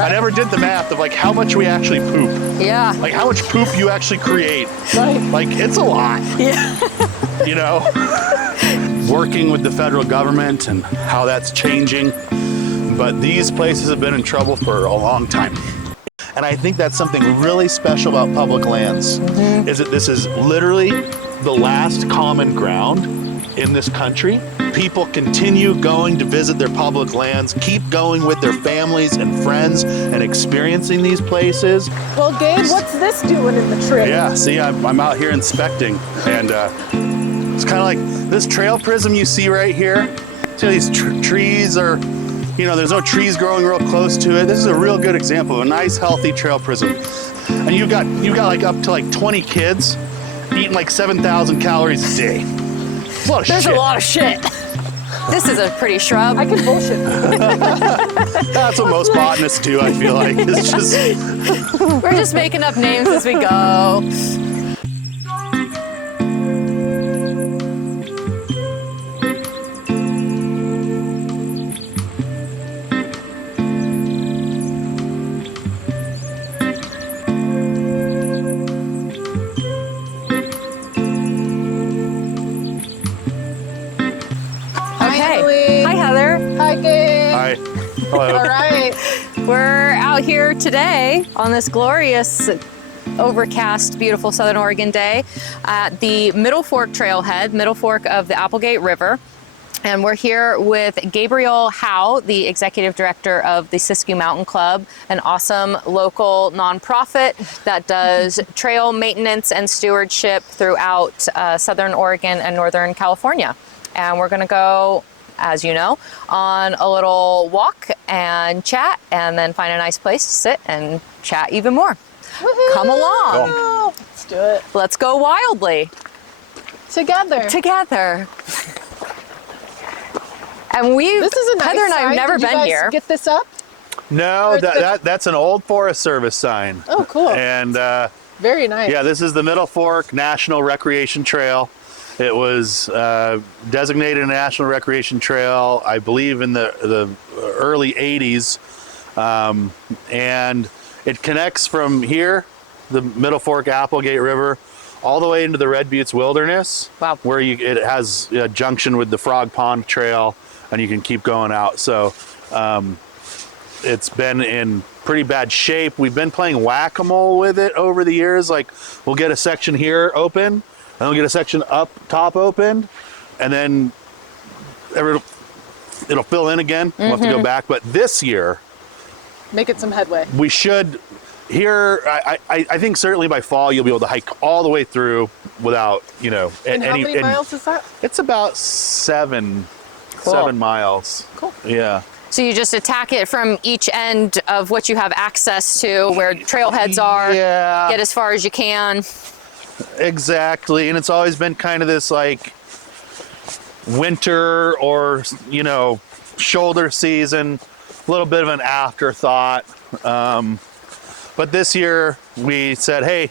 I never did the math of like how much we actually poop. Yeah. Like how much poop you actually create. Right. Like it's a lot. Yeah. You know? Working with the federal government and how that's changing. But these places have been in trouble for a long time. And I think that's something really special about public lands, is that this is literally the last common ground in this country. People continue going to visit their public lands, keep going with their families and friends and experiencing these places. Well, Gabe, what's this doing in the trail? Yeah, see, I'm out here inspecting, and it's kind of like this trail prism you see right here. See, these trees are, you know, there's no trees growing real close to it. This is a real good example of a nice, healthy trail prism. And you got like up to like 20 kids eating like 7,000 calories a day. There's a lot of shit. This is a pretty shrub. I can bullshit. That's what most botanists do, I feel like. It's just... We're just making up names as we go. Hi. Hello. All right. We're out here today on this glorious, overcast, beautiful Southern Oregon day at the Middle Fork Trailhead, Middle Fork of the Applegate River. And we're here with Gabriel Howe, the executive director of the Siskiyou Mountain Club, an awesome local nonprofit that does trail maintenance and stewardship throughout Southern Oregon and Northern California. And we're gonna go, as you know, on a little walk and chat, and then find a nice place to sit and chat even more. Woohoo! Come along. Cool. Let's do it. Let's go wildly. Together. And this is a nice Heather and I have sign. never Did you been guys here. Get this up? No, that's an old Forest Service sign. Oh, cool. And very nice. yeah, this is the Middle Fork National Recreation Trail. It was designated a National Recreation Trail, I believe, in the early 80s. And it connects from here, the Middle Fork Applegate River, all the way into the Red Buttes Wilderness. Wow. Where it has a junction with the Frog Pond Trail, and you can keep going out. So it's been in pretty bad shape. We've been playing whack-a-mole with it over the years. Like, we'll get a section here open, and we'll get a section up top opened, and then it'll fill in again. We'll have to go back. But this year, making some headway. We should. Here, I think certainly by fall you'll be able to hike all the way through without, you know, and how many miles is that? It's about 7 miles. Cool. Yeah. So you just attack it from each end of what you have access to, where trailheads are. Yeah. Get as far as you can. Exactly, and it's always been kind of this like winter or, you know, shoulder season, a little bit of an afterthought. But this year we said, hey,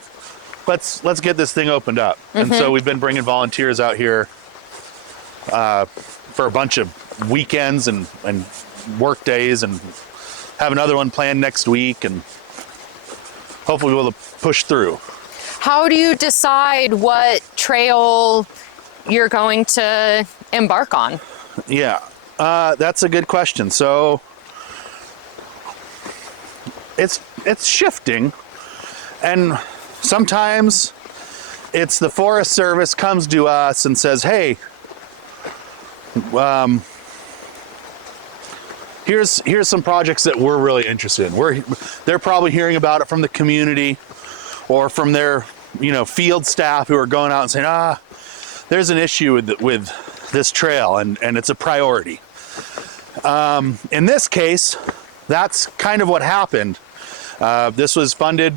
let's get this thing opened up. And so we've been bringing volunteers out here for a bunch of weekends and work days, and have another one planned next week, and hopefully we'll push through. How do you decide what trail you're going to embark on? Yeah, that's a good question. So it's shifting, and sometimes it's the Forest Service comes to us and says, hey, here's some projects that we're really interested in. They're probably hearing about it from the community or from their, you know, field staff who are going out and saying, there's an issue with this trail, and it's a priority. In this case, that's kind of what happened. This was funded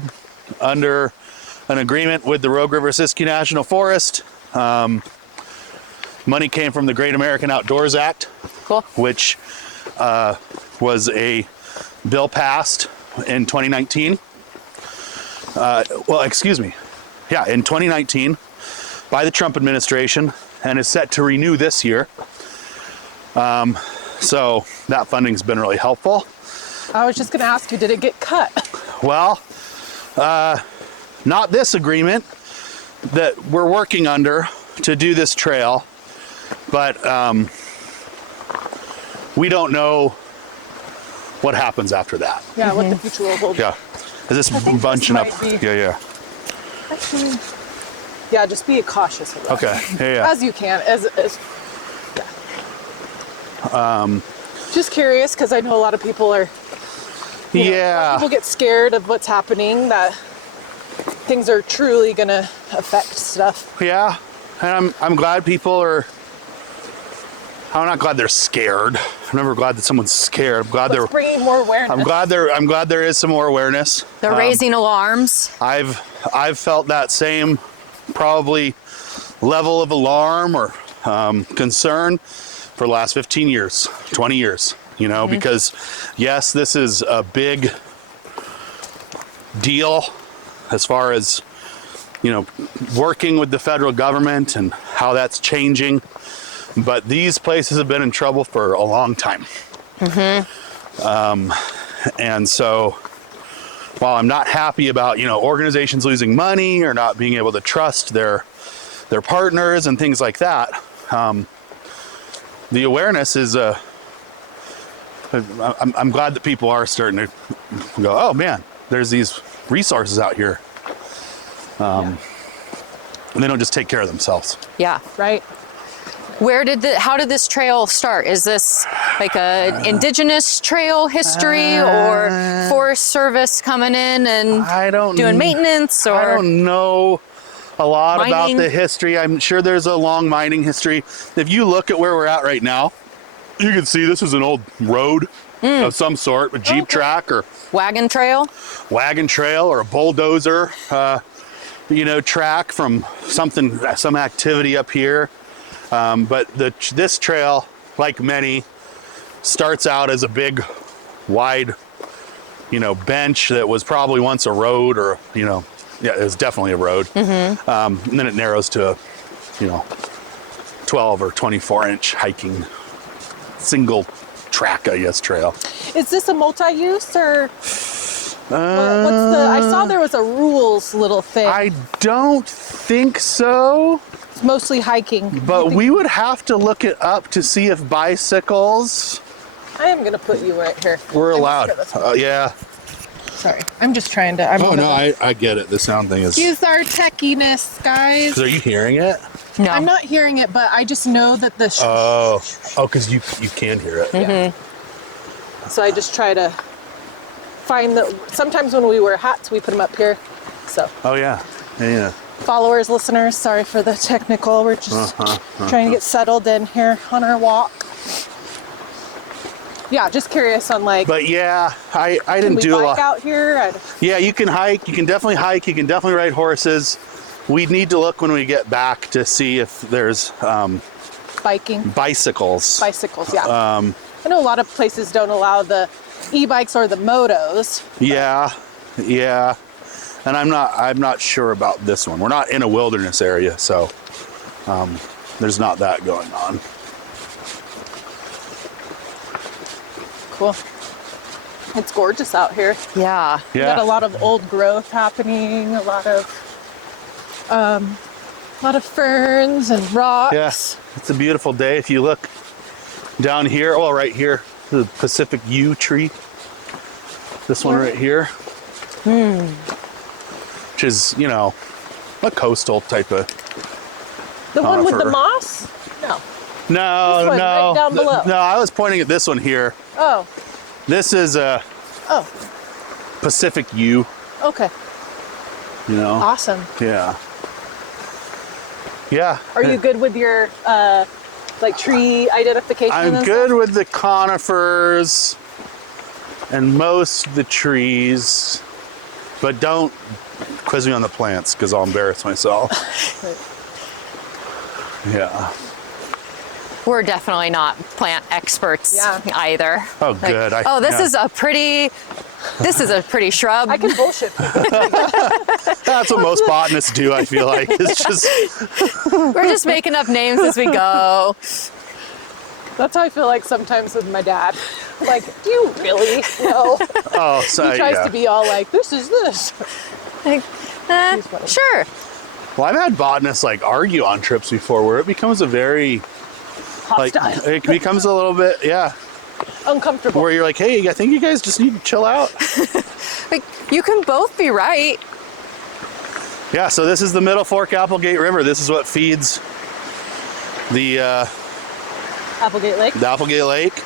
under an agreement with the Rogue River Siskiyou National Forest. Money came from the Great American Outdoors Act, cool. Which was a bill passed in 2019. Well, excuse me. Yeah, in 2019 by the Trump administration, and is set to renew this year. So that funding's been really helpful. I was just going to ask you, did it get cut? Well, not this agreement that we're working under to do this trail, but we don't know what happens after that. Yeah, what the future will hold. Yeah. Is this think bunching this up? might be- Yeah. Actually, yeah, just be cautious of that. Okay. Yeah. As you can. Yeah. Just curious, because I know a lot of people are, you know, a lot of people get scared of what's happening, that things are truly going to affect stuff. Yeah. And I'm glad people are. I'm not glad they're scared. I'm never glad that someone's scared. I'm glad It's bringing more awareness. I'm glad there is some more awareness. They're raising alarms. I've felt that same probably level of alarm or concern for the last 15 years, 20 years, you know, because yes, this is a big deal as far as, you know, working with the federal government and how that's changing. But these places have been in trouble for a long time. And so while I'm not happy about, you know, organizations losing money or not being able to trust their partners and things like that, the awareness is, I'm glad that people are starting to go, oh man, there's these resources out here. And they don't just take care of themselves. Yeah. Right? How did this trail start? Is this like an indigenous trail history or Forest Service coming in and doing maintenance? Or I don't know a lot mining? about the history. I'm sure there's a long mining history. If you look at where we're at right now, you can see this is an old road of some sort, a Jeep track or wagon trail? wagon trail or a bulldozer, you know, track from some activity up here. But this trail, like many, starts out as a big, wide, you know, bench that was probably once a road, or, you know, yeah, it was definitely a road. And then it narrows to, you know, 12 or 24-inch hiking, single track, I guess, trail. Is this a multi-use or what's I saw there was a rules little thing. I don't think so. It's mostly hiking. But we would have to look it up to see if bicycles I am going to put you right here. were I'm allowed. just gonna- Yeah. Sorry. I'm just trying to. I'm Oh, gonna- no, I get it. The sound thing is... Use our techiness, guys. Are you hearing it? No. I'm not hearing it, but I just know that the. Oh, because you can hear it. Yeah. So I just try to find the. Sometimes when we wear hats, we put them up here. So Oh, yeah. Yeah. followers, listeners, sorry for the technical. We're just trying to get settled in here on our walk. Yeah, just curious on like. But yeah, I Can didn't we do a bike lot. out here? Yeah, you can hike. You can definitely hike. You can definitely ride horses. We need to look when we get back to see if there's Biking, bicycles. bicycles. Yeah. I know a lot of places don't allow the e-bikes or the motos. Yeah, yeah. And I'm not sure about this one. We're not in a wilderness area, so there's not that going on. Cool. It's gorgeous out here. Yeah. We got a lot of old growth happening. A lot of ferns and rocks. Yes, it's a beautiful day. If you look down here, well, right here, the Pacific yew tree. This one right here. Which is, you know, a coastal type of. The one with the conifer. moss? No. No, This one no. right down below. No, I was pointing at this one here. Oh. This is a Oh. Pacific yew, Okay. you know. Awesome. Yeah. Yeah. Are you good with your like tree identification? I'm and good stuff? with the conifers and most of the trees, but don't quiz me on the plants because I'll embarrass myself. Yeah. We're definitely not plant experts either. Oh, good. This is a pretty shrub. I can bullshit. That's what most botanists do, I feel like. It's just, We're just making up names as we go. That's how I feel like sometimes with my dad. Like, do you really? No. Oh, so He tries to be all like, this is this. Like, sure. Well, I've had botanists like argue on trips before where it becomes a very like Hostile. it becomes a little bit Uncomfortable. where you're like, hey, I think you guys just need to chill out. Like, you can both be right. Yeah, so this is the Middle Fork Applegate River. This is what feeds the Applegate Lake. Applegate Lake.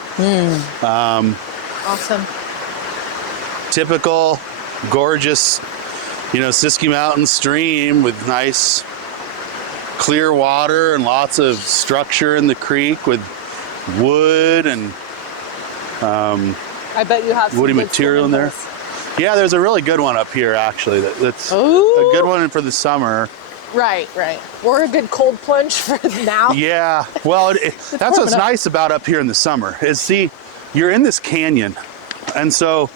Awesome. Typical, gorgeous, Siskiyou Mountain stream with nice, clear water and lots of structure in the creek with wood and I bet you have some woody good material in swimming there. pools. Yeah, there's a really good one up here actually. That's Ooh. a good one for the summer. Right. Or a good cold plunge for now. Yeah, well, that's what's warming up. nice about up here in the summer is see, you're in this canyon, and so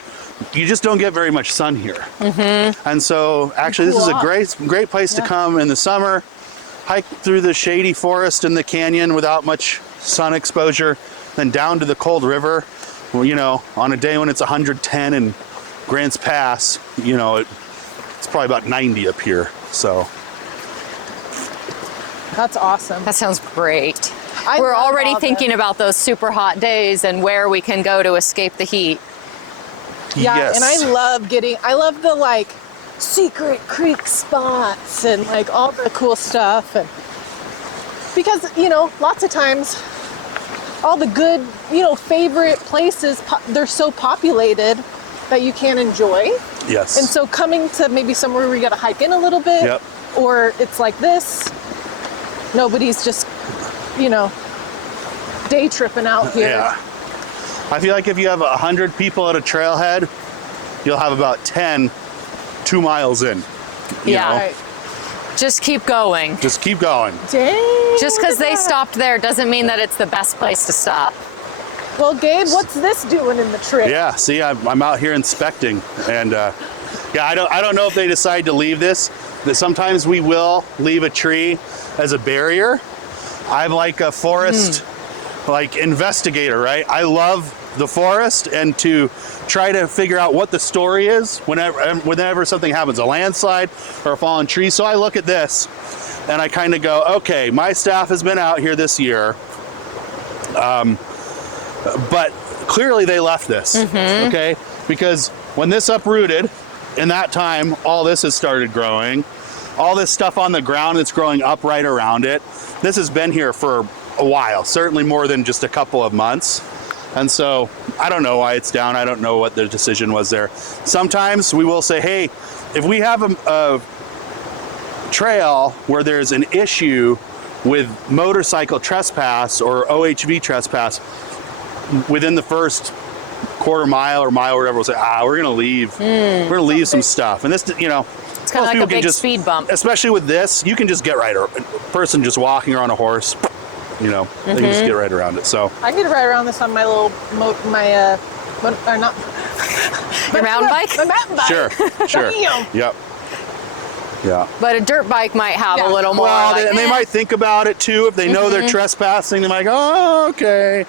you just don't get very much sun here. And so actually this is a great place to come in the summer, hike through the shady forest in the canyon without much sun exposure, then down to the cold river. Well, on a day when it's 110 in Grants Pass, it's probably about 90 up here. So That's awesome. That sounds great. I We're love already all thinking about those super hot days and where we can go to escape the heat. Yeah, yes. and I love the like secret creek spots and like all the cool stuff, and because lots of times all the good favorite places they're so populated that you can't enjoy. Yes. And so coming to maybe somewhere where you got to hike in a little bit, Yep. or it's like this, nobody's just day tripping out here. Yeah. I feel like if you have 100 people at a trailhead, you'll have about 10 2 miles in. you Yeah. know? Right. Just keep going. Just keep going. Dang. Just because look at they that. stopped there doesn't mean that it's the best place to stop. Well, Gabe, what's this doing in the trip? Yeah, see, I'm out here inspecting, and I don't know if they decide to leave this. That sometimes we will leave a tree as a barrier. I'm like a forest investigator, right? I love the forest and to try to figure out what the story is whenever something happens, a landslide or a fallen tree. So I look at this and I kind of go, okay, my staff has been out here this year. But clearly they left this, okay? Because when this uprooted, in that time, all this has started growing. All this stuff on the ground that's growing up right around it. This has been here for a while, certainly more than just a couple of months. And so I don't know why it's down. I don't know what the decision was there. Sometimes we will say, hey, if we have a trail where there's an issue with motorcycle trespass or OHV trespass, within the first quarter mile or mile or whatever, we'll say, we're gonna leave. We're gonna leave some stuff. And this, It's kind of like a big speed bump. especially with this, you can just get right around. A person just walking or on a horse, they can just get right around it. So I can get right around this on my little my mountain bike? My mountain bike. sure. Damn. Yep. Yeah. But a dirt bike might have Yeah. a little more. Well, like, and they might think about it too if they know they're trespassing. They might go, oh, okay.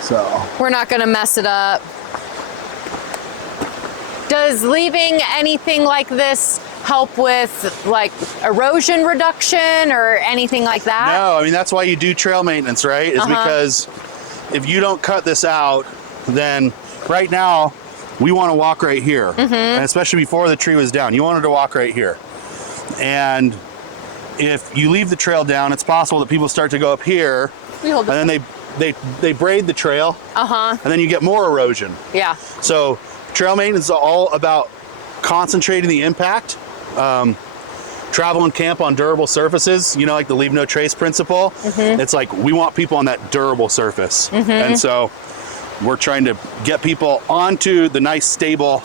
So we're not going to mess it up. Does leaving anything like this help with like erosion reduction or anything like that? no, I mean that's why you do trail maintenance, right? Is because if you don't cut this out, then right now we want to walk right here, and especially before the tree was down, you wanted to walk right here. And if you leave the trail down, it's possible that people start to go up here, We hold and then they braid the trail, and then you get more erosion. Yeah. So trail maintenance is all about concentrating the impact. Travel and camp on durable surfaces, like the leave no trace principle. It's like we want people on that durable surface. And so we're trying to get people onto the nice stable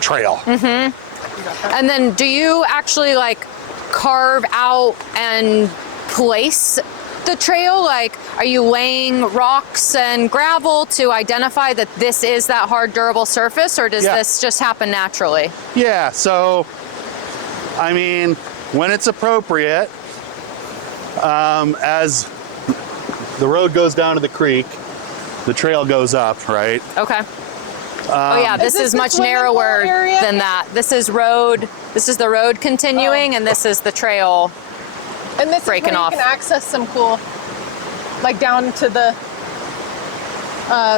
trail. And then do you actually like carve out and place the trail? Like, are you laying rocks and gravel to identify that this is that hard, durable surface, or does this just happen naturally? Yeah, so, I mean, when it's appropriate, as the road goes down to the creek, the trail goes up, right? Okay. Oh yeah, this is the much swimming pool narrower area? than that. This is road. This is the road continuing, and this is the trail. And this breaking is where off. you can access some cool, like down to the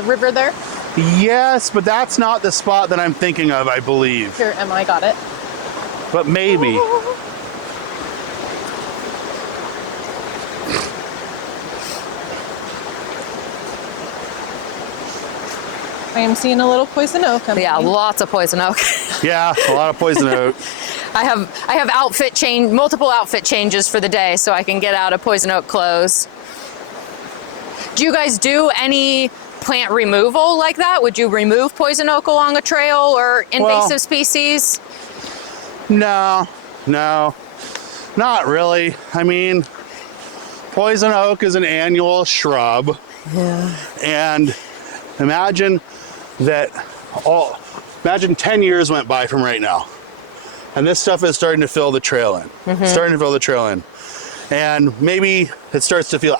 river there. Yes, but that's not the spot that I'm thinking of, I believe. Here, Emma, I got it. But maybe. I am seeing a little poison oak. Yeah, lots of poison oak. Yeah, a lot of poison oak. I have multiple outfit changes for the day, so I can get out of poison oak clothes. Do you guys do any plant removal like that? Would you remove poison oak along a trail or invasive species? No, not really. I mean, poison oak is an annual shrub. Yeah. And imagine 10 years went by from right now. And this stuff is starting to fill the trail in. And maybe it starts to feel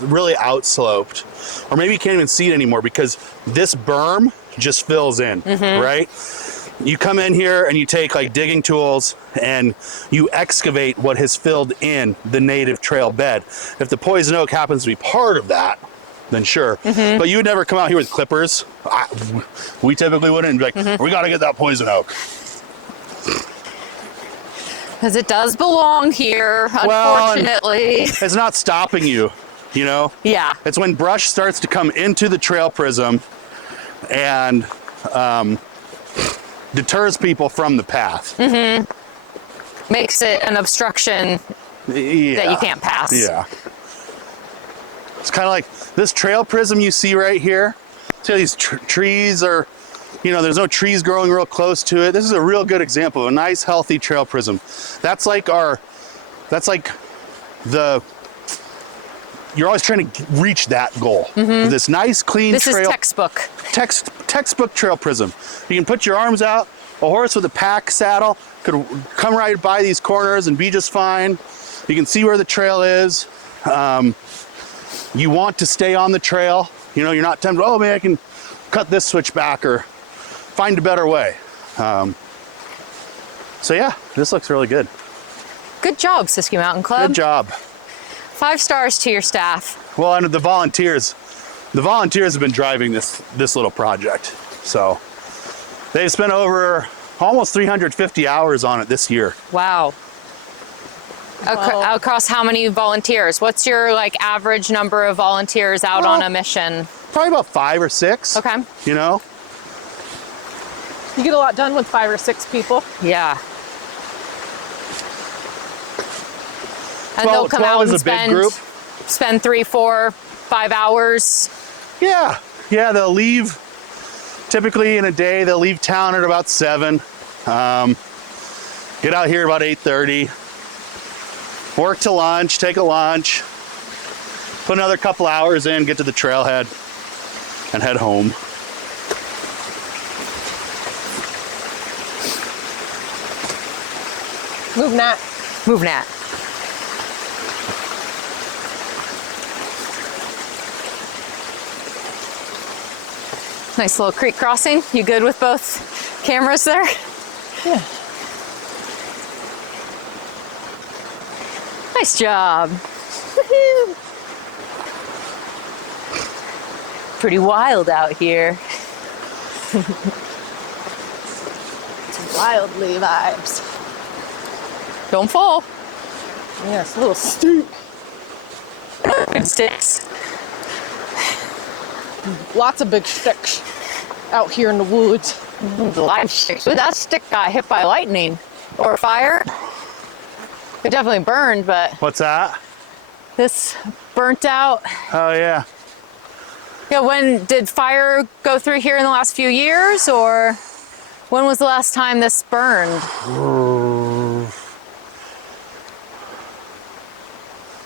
really outsloped. Or maybe you can't even see it anymore because this berm just fills in, right? You come in here and you take like digging tools and you excavate what has filled in the native trail bed. If the poison oak happens to be part of that, then sure. But you would never come out here with clippers. We typically wouldn't and be like, we got to get that poison oak. Because it does belong here, unfortunately. Well, it's not stopping you, you know? Yeah. It's when brush starts to come into the trail prism and deters people from the path. Makes it an obstruction that you can't pass. Yeah. It's kind of like this trail prism you see right here. See how these trees are, there's no trees growing real close to it. This is a real good example of a nice, healthy trail prism. That's like you're always trying to reach that goal. This nice, clean This trail. is textbook. Textbook trail prism. You can put your arms out. A horse with a pack saddle could come right by these corners and be just fine. You can see where the trail is. You want to stay on the trail. You're not tempted, oh, maybe I can cut this switch back or find a better way. So yeah, this looks really good. Good job, Siskiyou Mountain Club. Good job. 5 stars to your staff. Well, and the volunteers have been driving this little project. So they've spent over almost 350 hours on it this year. Wow. Across how many volunteers? What's your average number of volunteers out on a mission? Probably about 5 or 6. Okay. You get a lot done with 5 or 6 people. Yeah. And they'll come out and spend 3, 4, 5 hours. Yeah, they'll leave. Typically in a day, they'll leave town at about 7. Get out here about 8:30. Work to lunch, take a lunch, put another couple hours in, get to the trailhead, and head home. Move, Nat. Move, Nat. Nice little creek crossing. You good with both cameras there? Yeah. Nice job. Pretty wild out here. It's wildly vibes. Don't fall. Yeah, it's a little steep. Good sticks. Lots of big sticks out here in the woods. Live sticks. Ooh, that stick got hit by lightning or fire. It definitely burned, but What's that? this burnt out. Oh yeah. Yeah, when did fire go through here in the last few years, or when was the last time this burned?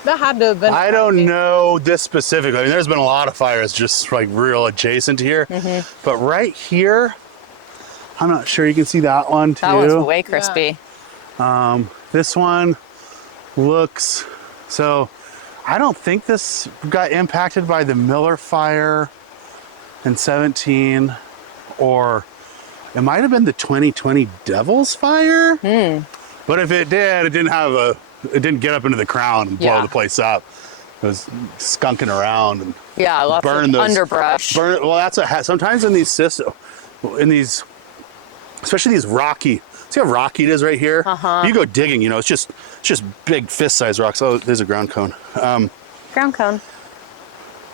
That had to have been. I don't know this specifically. I mean, there's been a lot of fires just real adjacent here. But right here, I'm not sure. You can see that one too. That one's way crispy. Yeah. This one looks, so I don't think this got impacted by the Miller fire. and 17, or it might have been the 2020 Devil's Fire. But if it did, it didn't get up into the crown and blow the place up. It was skunking around and lots burn of those underbrush. Well, that's sometimes in these systems, especially these rocky. See how rocky it is right here? You go digging, it's just big fist-sized rocks. Oh, there's a ground cone. Ground cone.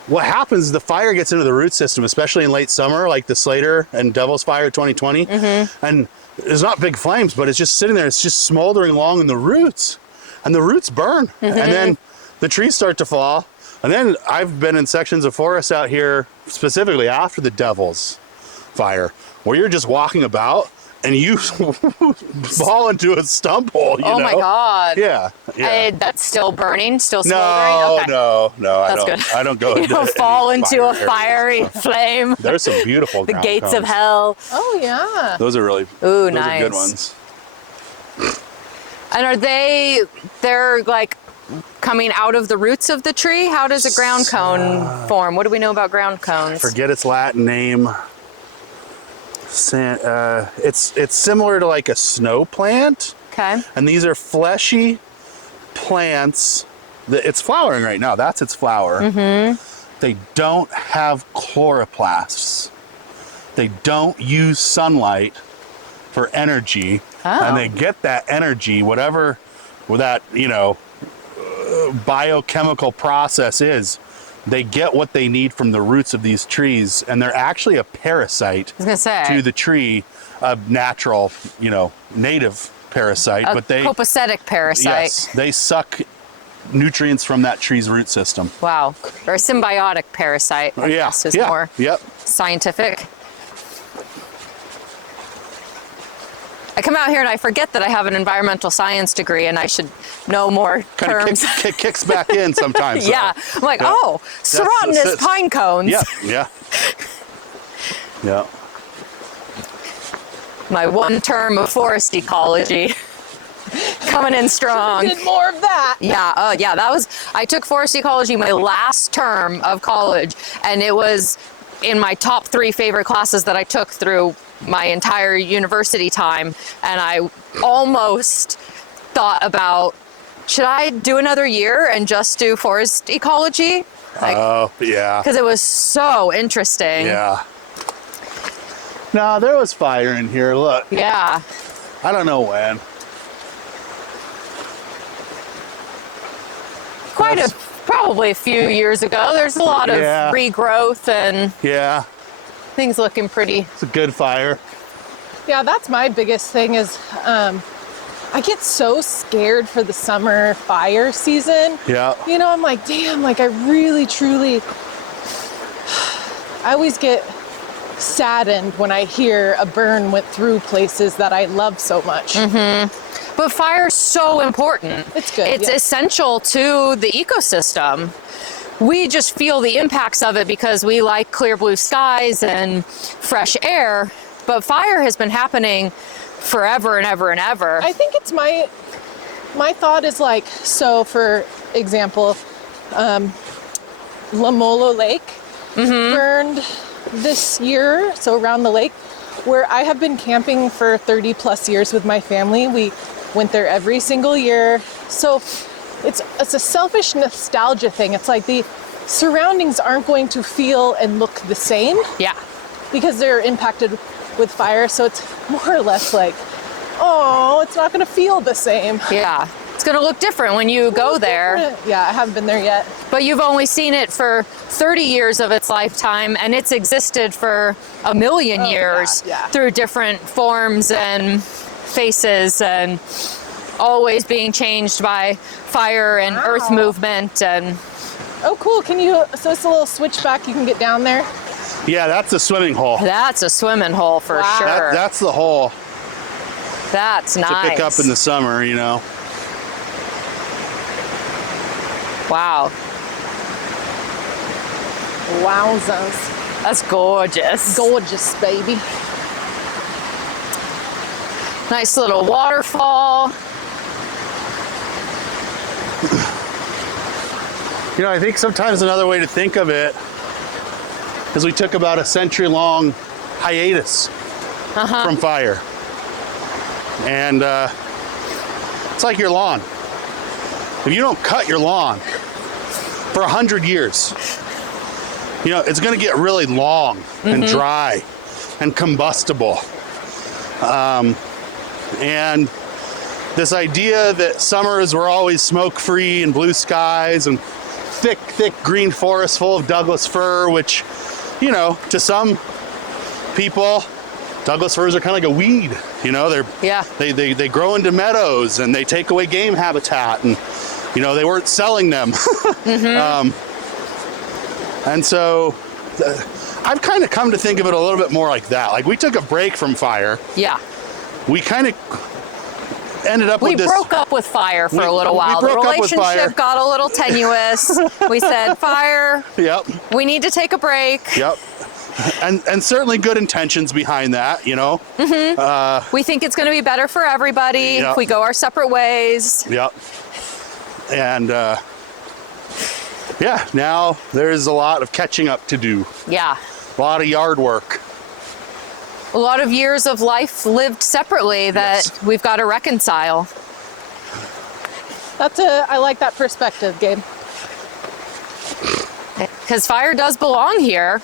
What happens is the fire gets into the root system, especially in late summer, like the Slater and Devil's Fire 2020. And there's not big flames, but it's just sitting there. It's just smoldering along in the roots, and the roots burn, and then the trees start to fall. And then I've been in sections of forest out here, specifically after the Devil's Fire, where you're just walking about and you fall into a stump hole. Oh my God. Yeah. That's still burning, still smoldering? No, That's good. I don't go you don't fall into a fiery flame. There's some beautiful the gates of hell. Oh yeah. Those are really those are good ones. And are they're like coming out of the roots of the tree? How does a ground cone form? What do we know about ground cones? Forget its Latin name. It's similar to like a snow plant. Okay. And these are fleshy plants. It's flowering right now. That's its flower. They don't have chloroplasts. They don't use sunlight for energy. And they get that energy, whatever that, biochemical process is. They get what they need from the roots of these trees, and they're actually a parasite to the tree, a natural, native parasite. But they copacetic parasite. Yes, they suck nutrients from that tree's root system. Wow, or a symbiotic parasite. I guess is more scientific. I come out here and I forget that I have an environmental science degree and I should know more terms. Kicks back in sometimes. Yeah. I'm like, serotinous pine cones. Yeah. My one term of forest ecology coming in strong. Did more of that. Yeah. I took forest ecology my last term of college, and it was in my top 3 favorite classes that I took through my entire university time, and I almost thought about, should I do another year and just do forest ecology? Because it was so interesting. Yeah. No, there was fire in here. Look. Yeah. I don't know when. Probably a few years ago. There's a lot of regrowth and things looking pretty. It's a good fire. Yeah, that's my biggest thing is I get so scared for the summer fire season. Yeah. I'm like, damn, like I really, truly, I always get saddened when I hear a burn went through places that I love so much. But fire's so important. It's good. It's essential to the ecosystem. We just feel the impacts of it because we like clear blue skies and fresh air, but fire has been happening forever and ever and ever. I think it's my thought is like, so for example, La Molo Lake burned this year, so around the lake, where I have been camping for 30 plus years with my family. We went there every single year. So it's a selfish nostalgia thing. It's like the surroundings aren't going to feel and look the same. Yeah. Because they're impacted with fire. So it's more or less like, oh, it's not going to feel the same. Yeah. It's going to look different when you go there. Yeah, I haven't been there yet. But you've only seen it for 30 years of its lifetime, and it's existed for a million years through different forms and faces, and always being changed by fire and earth movement. And oh, cool. So it's a little switchback, you can get down there? Yeah, that's a swimming hole. That's a swimming hole for sure. That's the hole. That's nice. To pick up in the summer, Wow. Wowzers. That's gorgeous. Gorgeous, baby. Nice little waterfall. I think sometimes another way to think of it is we took about a century-long hiatus from fire. And it's like your lawn. If you don't cut your lawn for 100 years, you know, it's going to get really long and dry and combustible. And this idea that summers were always smoke-free and blue skies and thick, thick green forests full of Douglas fir, which, you know, to some people, Douglas firs are kind of like a weed. You know, they grow into meadows and they take away game habitat, and you know, they weren't selling them. And so I've kind of come to think of it a little bit more like that. Like, we took a break from fire. Yeah. We kind of ended up with this. We broke up with fire for a little while. The relationship got a little tenuous. We said, fire. Yep. We need to take a break. Yep. And certainly good intentions behind that, you know. We think it's going to be better for everybody if we go our separate ways. Yep. And yeah, now there's a lot of catching up to do. Yeah. A lot of yard work. A lot of years of life lived separately that we've got to reconcile. I like that perspective, Gabe. Because fire does belong here.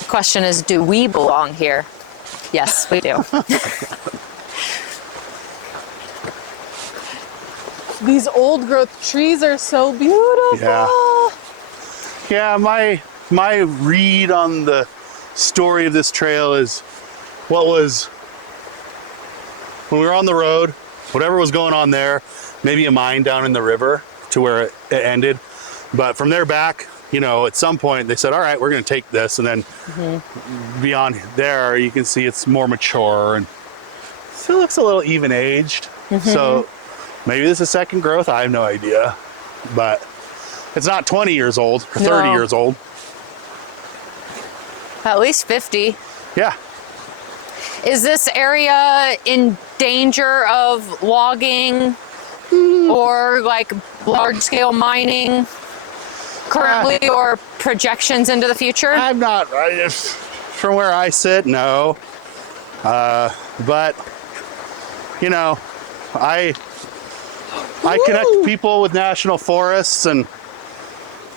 The question is, do we belong here? Yes, we do. These old growth trees are so beautiful. Yeah, my read on the story of this trail is what was, when we were on the road, whatever was going on there, maybe a mine down in the river to where it ended. But from there back, you know, at some point they said, all right, we're going to take this. And then beyond there, you can see it's more mature and still looks a little even aged. So maybe this is second growth. I have no idea. But it's not 20 years old or 30 years old. At least 50. Yeah. Is this area in danger of logging or like large scale mining currently or projections into the future? I'm not, from where I sit, no. But, you know, I connect people with national forests, and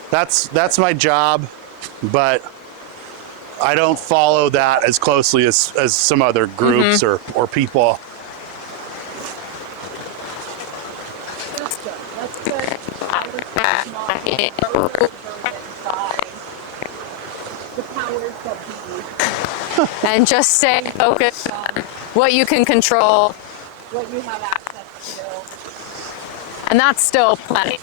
that's my job, but I don't follow that as closely as some other groups or people. And just stay focused on what you can control, What you have access to. and that's still plenty.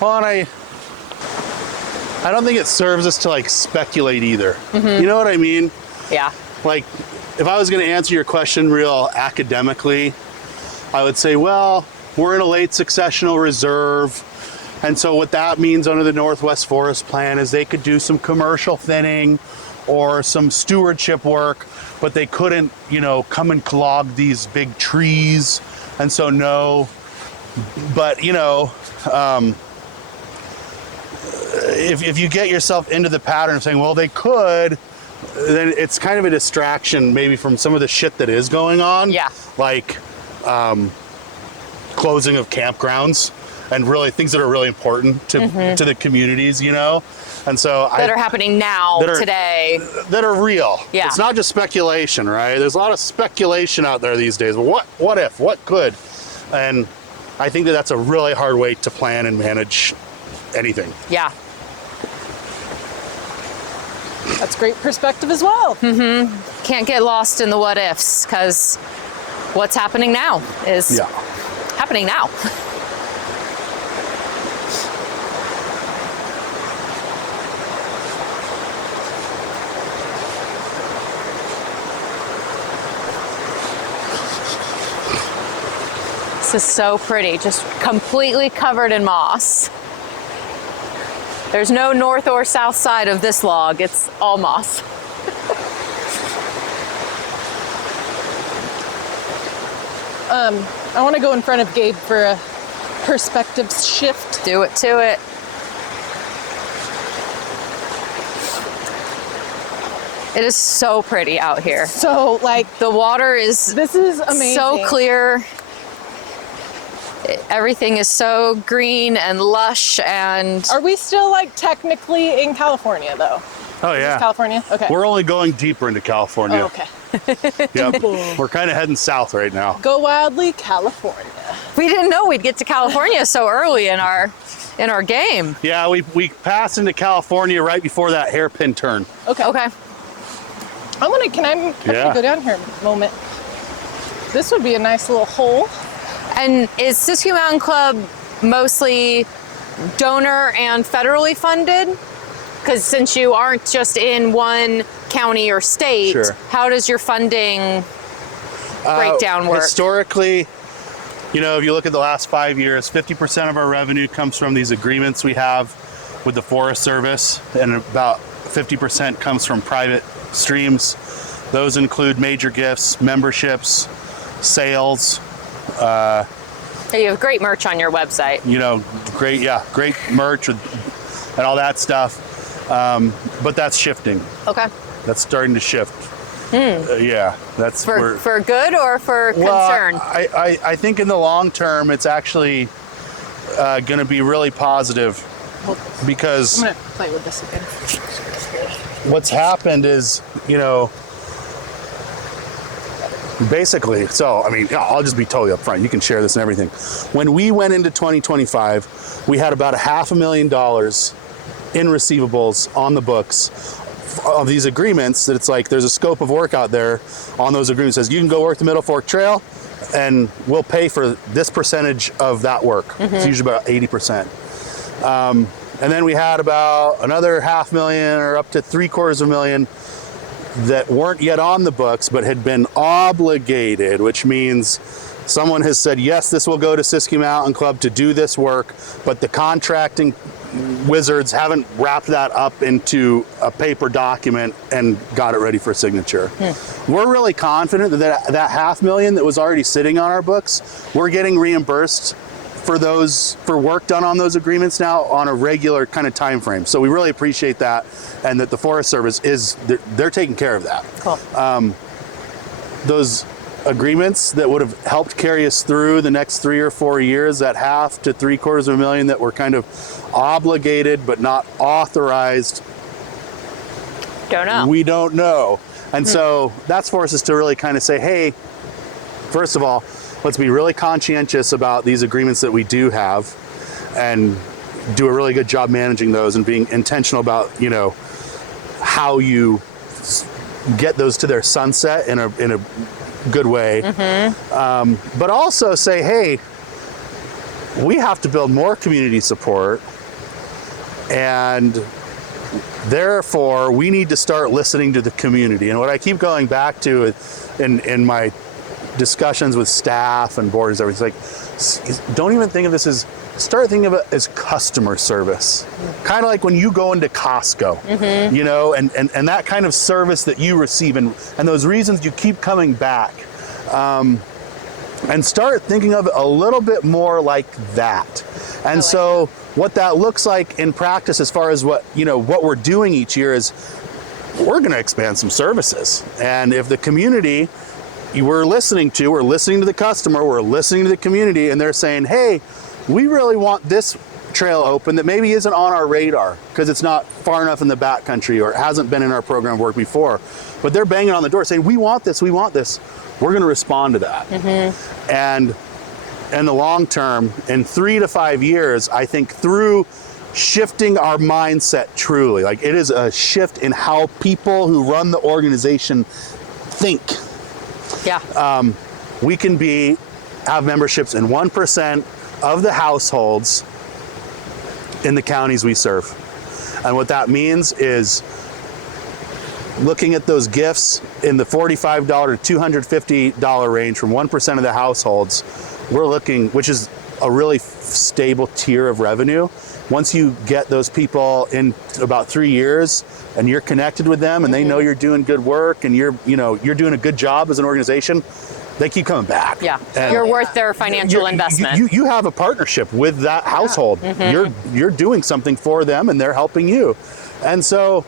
Well, and I don't think it serves us to like speculate either. You know what I mean? Yeah. Like, if I was going to answer your question real academically, I would say, well, we're in a late successional reserve. And so what that means under the Northwest Forest Plan is they could do some commercial thinning or some stewardship work, but they couldn't, you know, come and clog these big trees. And so no, but you know, if you get yourself into the pattern of saying, well, they could, then it's kind of a distraction maybe from some of the shit that is going on. Yeah. Like closing of campgrounds and really things that are really important to the communities, you know? And so that are happening now, today. That are real. Yeah. It's not just speculation, right? There's a lot of speculation out there these days. Well, what if? What could? And I think that that's a really hard way to plan and manage anything. Yeah. That's great perspective as well. Can't get lost in the what ifs, because what's happening now is happening now. This is so pretty, just completely covered in moss. There's no north or south side of this log, it's all moss. I want to go in front of Gabe for a perspective shift. Do it to it. It is so pretty out here. So like The water is this is amazing. so clear. Everything is so green and lush, and Are we still like technically in California though? Oh Is yeah. this California? Okay. We're only going deeper into California. Oh, okay. Yep. We're kind of heading south right now. Go wildly, California. we didn't know we'd get to California so early in our game. Yeah, we passed into California right before that hairpin turn. Okay. Okay. Can I Yeah. go down here a moment? This would be a nice little hole. And is Siskiyou Mountain Club mostly donor and federally funded? Because since you aren't just in one county or state, Sure. how does your funding breakdown work? Historically, you know, if you look at the last 5 years, 50% of our revenue comes from these agreements we have with the Forest Service, and about 50% comes from private streams. Those include major gifts, memberships, sales. You have great merch on your website. You know, great merch and all that stuff. But that's shifting. Okay. That's starting to shift. Yeah, that's For good or for concern? I think in the long term, it's actually going to be really positive because I'm gonna play with this again. what's happened is, you know, basically, so, I mean, I'll just be totally upfront. You can share this and everything. When we went into 2025, we had about $500,000 in receivables on the books of these agreements that it's like there's a scope of work out there on those agreements that says you can go work the Middle Fork Trail and we'll pay for this percentage of that work. It's usually about 80%. And then we had about another $500,000 or up to $750,000 that weren't yet on the books but had been obligated, which means someone has said, yes, this will go to Siskiyou Mountain Club to do this work, but the contracting wizards haven't wrapped that up into a paper document and got it ready for signature. We're really confident that that $500,000 that was already sitting on our books, we're getting reimbursed for work done on those agreements now on a regular kind of time frame. So we really appreciate that, and that the Forest Service they're taking care of that. Cool. Those agreements that would have helped carry us through the next 3 or 4 years, that $500,000 to $750,000 that were kind of obligated but not authorized, Don't know. we don't know. And so that's forced us to really kind of say, hey, first of all, let's be really conscientious about these agreements that we do have and do a really good job managing those and being intentional about, you know, how you get those to their sunset in a good way. But also say, hey, we have to build more community support, and therefore we need to start listening to the community. And what I keep going back to in my discussions with staff and boards, everything, like, don't even think of this as, start thinking of it as customer service. Kind of like when you go into Costco, you know, and that kind of service that you receive, and those reasons you keep coming back. And start thinking of it a little bit more like that. And so what that looks like in practice, as far as what we're doing each year, is we're going to expand some services. And if the community we're listening to the customer, we're listening to the community, and they're saying, hey, we really want this trail open that maybe isn't on our radar because it's not far enough in the backcountry or it hasn't been in our program of work before, but they're banging on the door saying, we want this, we're going to respond to that. And in the long term, in 3 to 5 years, I think through shifting our mindset truly, like it is a shift in how people who run the organization think. Yeah. We can have memberships in 1% of the households in the counties we serve. And what that means is looking at those gifts in the $45 to $250 range from 1% of the households, we're looking, which is a really stable tier of revenue. Once you get those people in about 3 years and you're connected with them and they know you're doing good work and you're doing a good job as an organization, they keep coming back. Yeah, And you're worth their financial investment. You have a partnership with that household. You're doing something for them, and they're helping you. And so,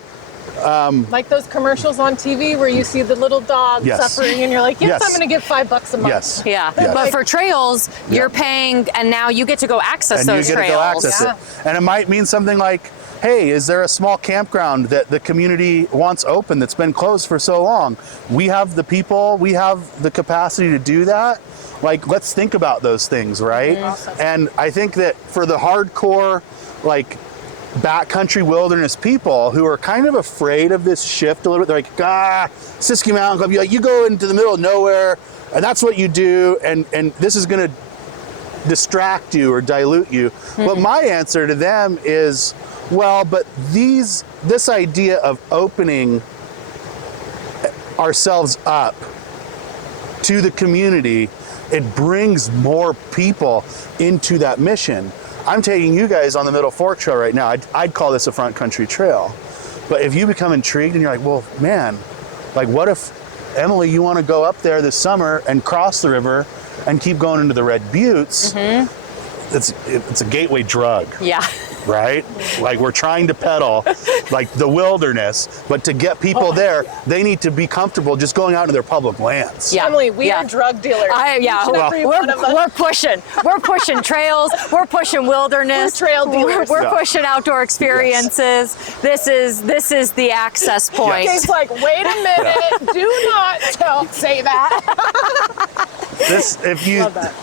like those commercials on TV where you see the little dog suffering, and you're like, yes, I'm going to give $5 a month. Yes. Yeah, but for trails, you're paying, and now you get to go access those trails. Go access it. And it might mean something like, hey, is there a small campground that the community wants open that's been closed for so long? We have the people, we have the capacity to do that. Like, let's think about those things, right? And I think that for the hardcore, like, backcountry wilderness people who are kind of afraid of this shift a little bit, they're like, Siskiyou Mountain Club, you go into the middle of nowhere, and that's what you do, and this is going to distract you or dilute you. But my answer to them is, well, but this idea of opening ourselves up to the community, it brings more people into that mission. I'm taking you guys on the Middle Fork Trail right now. I'd call this a front country trail. But if you become intrigued and you're like, well, man, like what if, Emily, you want to go up there this summer and cross the river and keep going into the Red Buttes? It's a gateway drug. Yeah. Right? Like we're trying to peddle like the wilderness, but to get people there, they need to be comfortable just going out to their public lands. Yeah. Emily, we are drug dealers. We're pushing trails. We're pushing wilderness. We're trail dealers. We're pushing outdoor experiences. This is the access point. It's like, wait a minute, do not say that. Love that.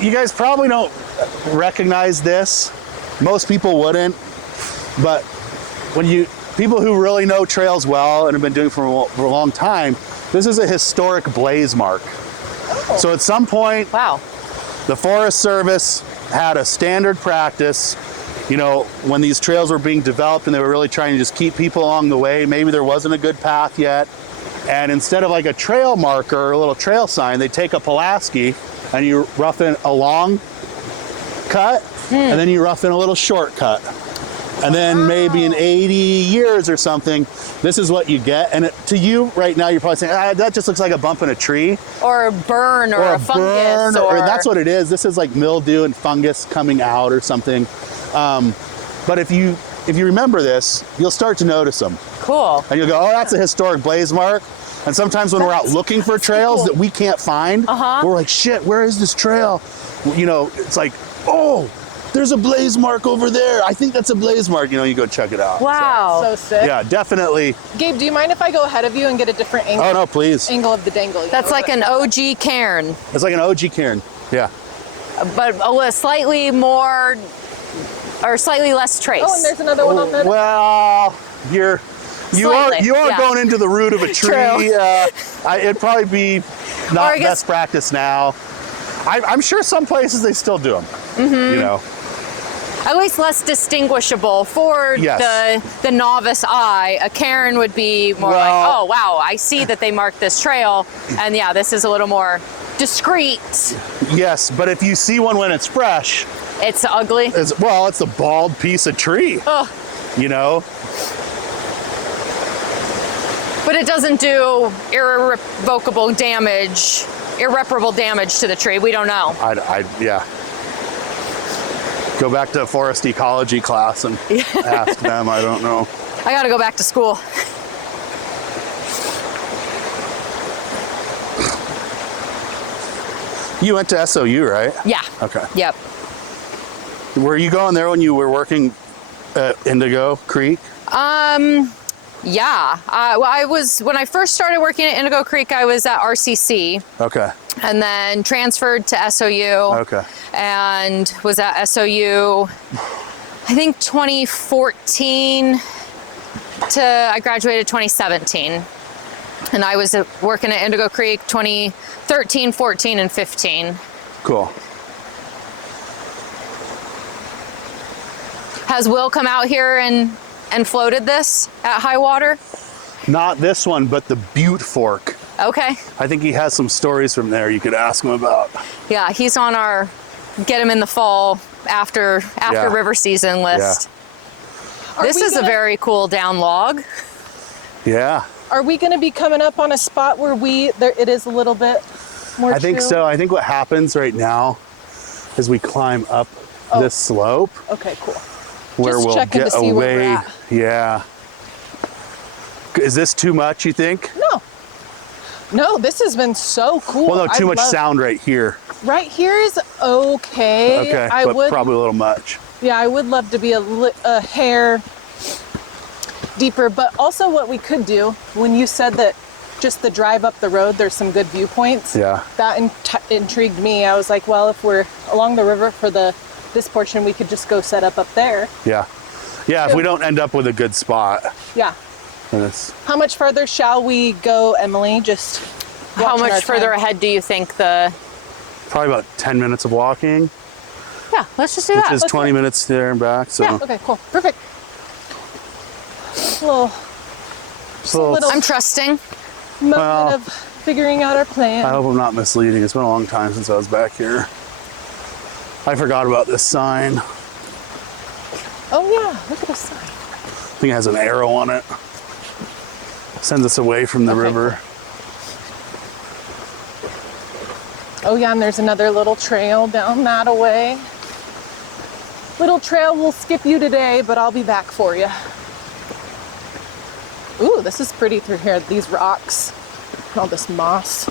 You guys probably don't recognize this. Most people wouldn't, but people who really know trails well and have been doing it for a long time, this is a historic blaze mark. So at some point, the Forest Service had a standard practice, when these trails were being developed and they were really trying to just keep people along the way. Maybe there wasn't a good path yet. And instead of like a trail marker or a little trail sign, they take a Pulaski and you rough in a long cut, and then you rough in a little shortcut. And then maybe in 80 years or something, this is what you get. And to you right now, you're probably saying, that just looks like a bump in a tree. Or a burn or a fungus. Or that's what it is. This is like mildew and fungus coming out or something. But if you remember this, you'll start to notice them. Cool. And you'll go, that's a historic blaze mark. And sometimes when we're out looking for trails that we can't find, we're like, shit, where is this trail? It's like, there's a blaze mark over there. I think that's a blaze mark. You go check it out. Wow. So sick. Yeah, definitely. Gabe, do you mind if I go ahead of you and get a different angle? Oh, no, please. Angle of the dangle. That's like an OG cairn. It's like an OG cairn. Yeah. But slightly more, or slightly less trace. Oh, and there's another one on there. Well, you are going into the root of a tree. It'd probably be not best practice now. I'm sure some places they still do them. At least less distinguishable for the novice eye. A cairn would be more like, oh wow, I see that they marked this trail, and this is a little more discreet. Yes, but if you see one when it's fresh, it's ugly. It's a bald piece of tree. Ugh. But it doesn't do irreparable damage to the tree. We don't know. Go back to a forest ecology class and ask them. I don't know. I got to go back to school. You went to SOU, right? Yeah. Okay. Yep. Were you going there when you were working at Indigo Creek? Yeah. When I first started working at Indigo Creek, I was at RCC. Okay. And then transferred to SOU. Okay. And was at SOU, I think 2014 I graduated 2017. And I was working at Indigo Creek 2013, 14, and 15. Cool. Has Will come out here and floated this at high water? Not this one, but the Butte Fork. Okay. I think he has some stories from there you could ask him about. Yeah, he's on our get him in the fall after river season list. Yeah. This is a very cool down log. Yeah. Are we going to be coming up on a spot where it is a little bit More I think chill? so. I think what happens right now is we climb up this slope Okay, cool. where Just we'll checking to get see where we're away. at. Yeah. Is this too much, you think? No, this has been so cool. Well, no, too much sound right here. Right here is okay. Okay, I but would, probably a little much. yeah, I would love to be a hair deeper, but also what we could do, when you said that just the drive up the road, there's some good viewpoints. Yeah. That intrigued me. I was like, well, if we're along the river for this portion, we could just go set up there. Yeah. Yeah, if we don't end up with a good spot. Yeah. Then it's, How much further shall we go, Emily? Just How watching our much further time. ahead do you think the... probably about 10 minutes of walking, Yeah, let's just do which that. is 20 minutes there and back. So Yeah. Okay, cool. Perfect. Well, So little I'm trusting. moment Well, of figuring out our plan. I hope I'm not misleading. It's been a long time since I was back here. I forgot about this sign. I Oh yeah, look at the sign. think it has an arrow on it. Sends us away from the Okay, river. Oh yeah, and there's another little trail down that away. Little trail will skip you today, but I'll be back for you. Ooh, this is pretty through here. These rocks, and all this moss.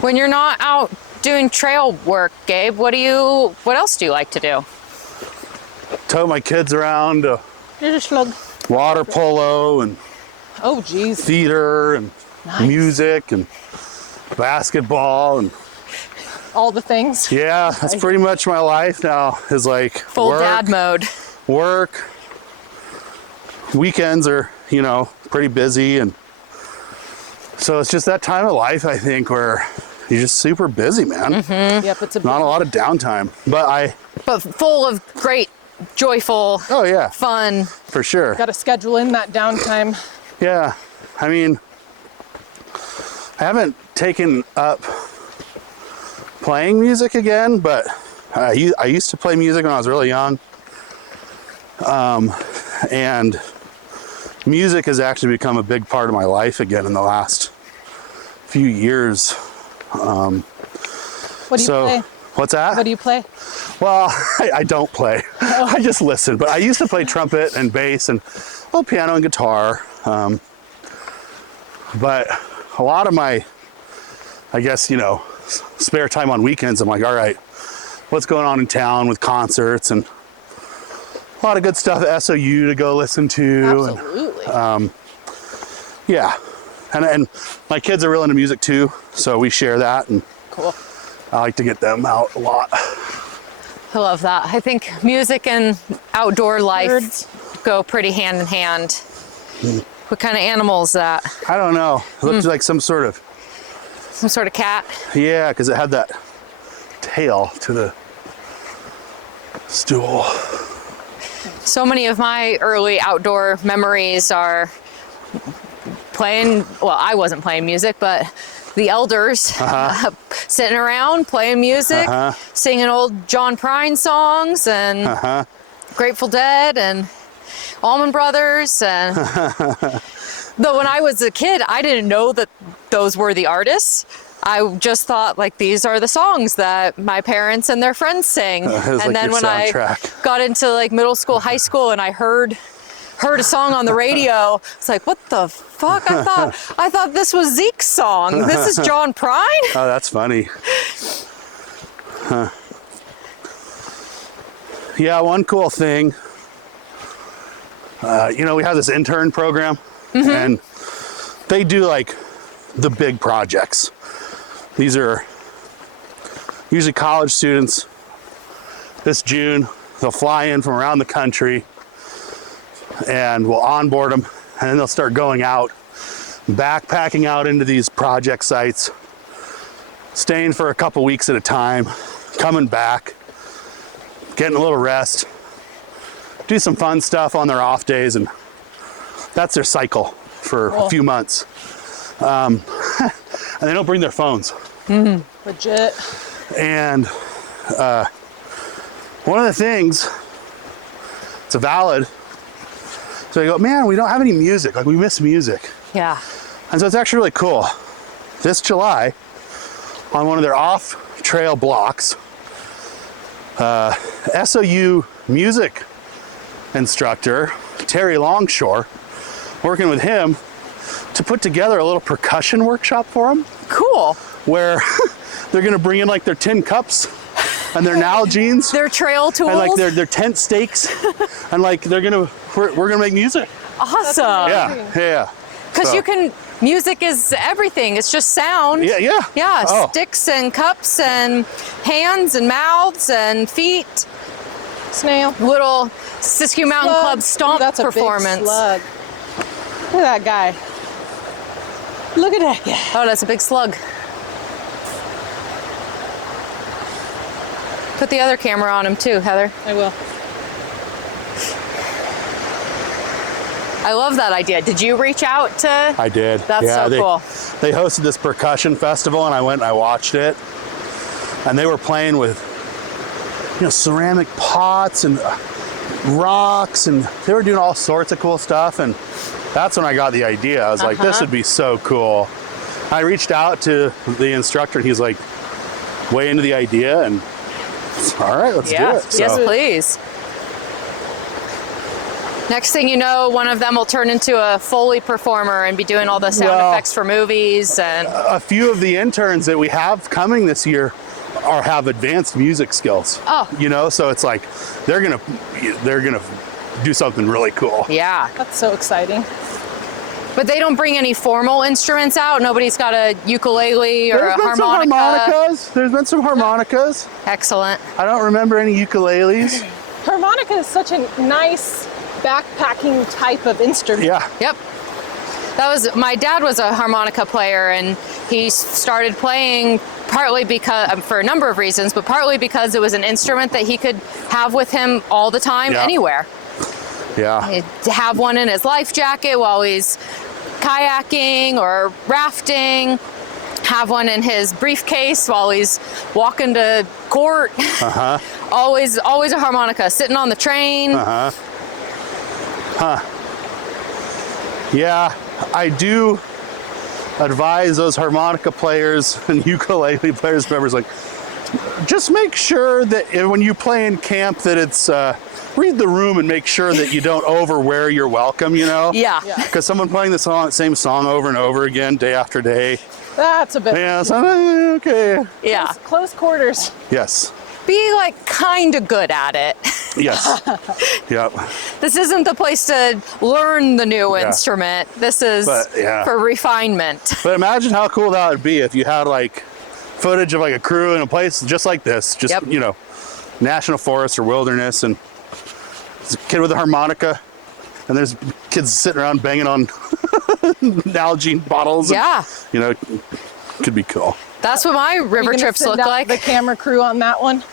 When you're not out doing trail work, Gabe, what else do you like to do? Tow my kids around to You're just slug. water polo and Oh geez. theater and Nice. music and basketball and All the things. yeah, that's pretty much my life now. Is like Full dad mode. work. Weekends are, pretty busy, and so it's just that time of life, I think, where you're just super busy, man. Yep, it's a Not a lot of downtime, but But full of great, joyful, oh yeah, fun. for sure. got to schedule in that downtime. Yeah, I mean, I haven't taken up playing music again, but I used to play music when I was really young. And music has actually become a big part of my life again in the last few years. What do you play? What's that? What do you play? Well, I don't play. I just listen. But I used to play trumpet and bass and piano and guitar. But a lot of my, I guess, spare time on weekends, I'm like, all right, what's going on in town with concerts and a lot of good stuff at SOU to go listen to. Absolutely. Yeah. And my kids are real into music too, so we share that, and Cool. I like to get them out a lot. I love that. I think music and outdoor life Birds. go pretty hand in hand. What kind of animal is that? I don't know. It looked like some sort of, Some sort of cat? yeah, because it had that tail to the stool. So many of my early outdoor memories are playing, well, I wasn't playing music, but the elders sitting around playing music, singing old John Prine songs and Grateful Dead and Allman Brothers. And though when I was a kid, I didn't know that those were the artists. I just thought like these are the songs that my parents and their friends sing. was And like then your when I soundtrack. got into like middle school, high school, and I heard a song on the radio, it's like, what the fuck? I thought this was Zeke's song. This is John Prine? Oh, that's funny. Huh. Yeah, one cool thing, we have this intern program, and they do like the big projects. These are usually college students. This June, they'll fly in from around the country, and we'll onboard them, and then they'll start going out, backpacking out into these project sites, staying for a couple weeks at a time, coming back, getting a little rest, do some fun stuff on their off days, and that's their cycle for a few months. And they don't bring their phones. Legit. And one of the things, it's valid. So they go, man, we don't have any music. Like, we miss music. Yeah. And so it's actually really cool. This July, on one of their off-trail blocks, SOU music instructor, Terry Longshore, working with him to put together a little percussion workshop for them. Cool. Where they're gonna bring in like their tin cups and their Nalgene's. Their trail tools. And like their tent stakes. And like we're gonna make music. Awesome. Yeah. Because So- you can, music is everything. It's just sound. Yeah. Yeah, Oh. sticks and cups and hands and mouths and feet. Snail. Little Siskiyou Mountain Slug. Club Ooh, stomp that's a performance. Big slug. Look at that guy. Look at that guy. Oh, that's a big slug. Put the other camera on him too, Heather. I will. I love that idea. Did you reach out to? I did. That's so cool. They hosted this percussion festival and I went and I watched it. And they were playing with, ceramic pots and rocks, and they were doing all sorts of cool stuff. And that's when I got the idea. I was like, this would be so cool. I reached out to the instructor and he's like, way into the idea, and all right, let's do it. Yes, So- please. Next thing you know, one of them will turn into a Foley performer and be doing all the sound Well, effects for movies. And a few of the interns that we have coming this year have advanced music skills. Oh. So it's like they're gonna do something really cool. yeah, That's so exciting. but they don't bring any formal instruments out. Nobody's got a ukulele or There's a been some harmonica. harmonicas. There's been some harmonicas. Excellent. I don't remember any ukuleles. Harmonica is such a nice backpacking type of instrument. Yeah. Yep. My dad was a harmonica player, and he started playing partly because, for a number of reasons, but partly because it was an instrument that he could have with him all the time, Yeah. anywhere. Yeah. He'd have one in his life jacket while he's kayaking or rafting, have one in his briefcase while he's walking to court. Always a harmonica, sitting on the train. Yeah. I do advise those harmonica players and ukulele players, members, like, just make sure that when you play in camp that it's read the room and make sure that you don't overwear your welcome, Yeah. because someone playing the same song over and over again day after day, That's a bit. yeah, so, okay, Yeah. Close quarters. yes, Be like kind of good at it. yes, yep. This isn't the place to learn the new Yeah. instrument. This is But, yeah. for refinement. But imagine how cool that would be if you had like footage of like a crew in a place just like this, just Yep. national forest or wilderness, and there's a kid with a harmonica, and there's kids sitting around banging on Nalgene bottles. Yeah. And, could be cool. That's what my river You gonna trips send look out like. the camera crew on that one.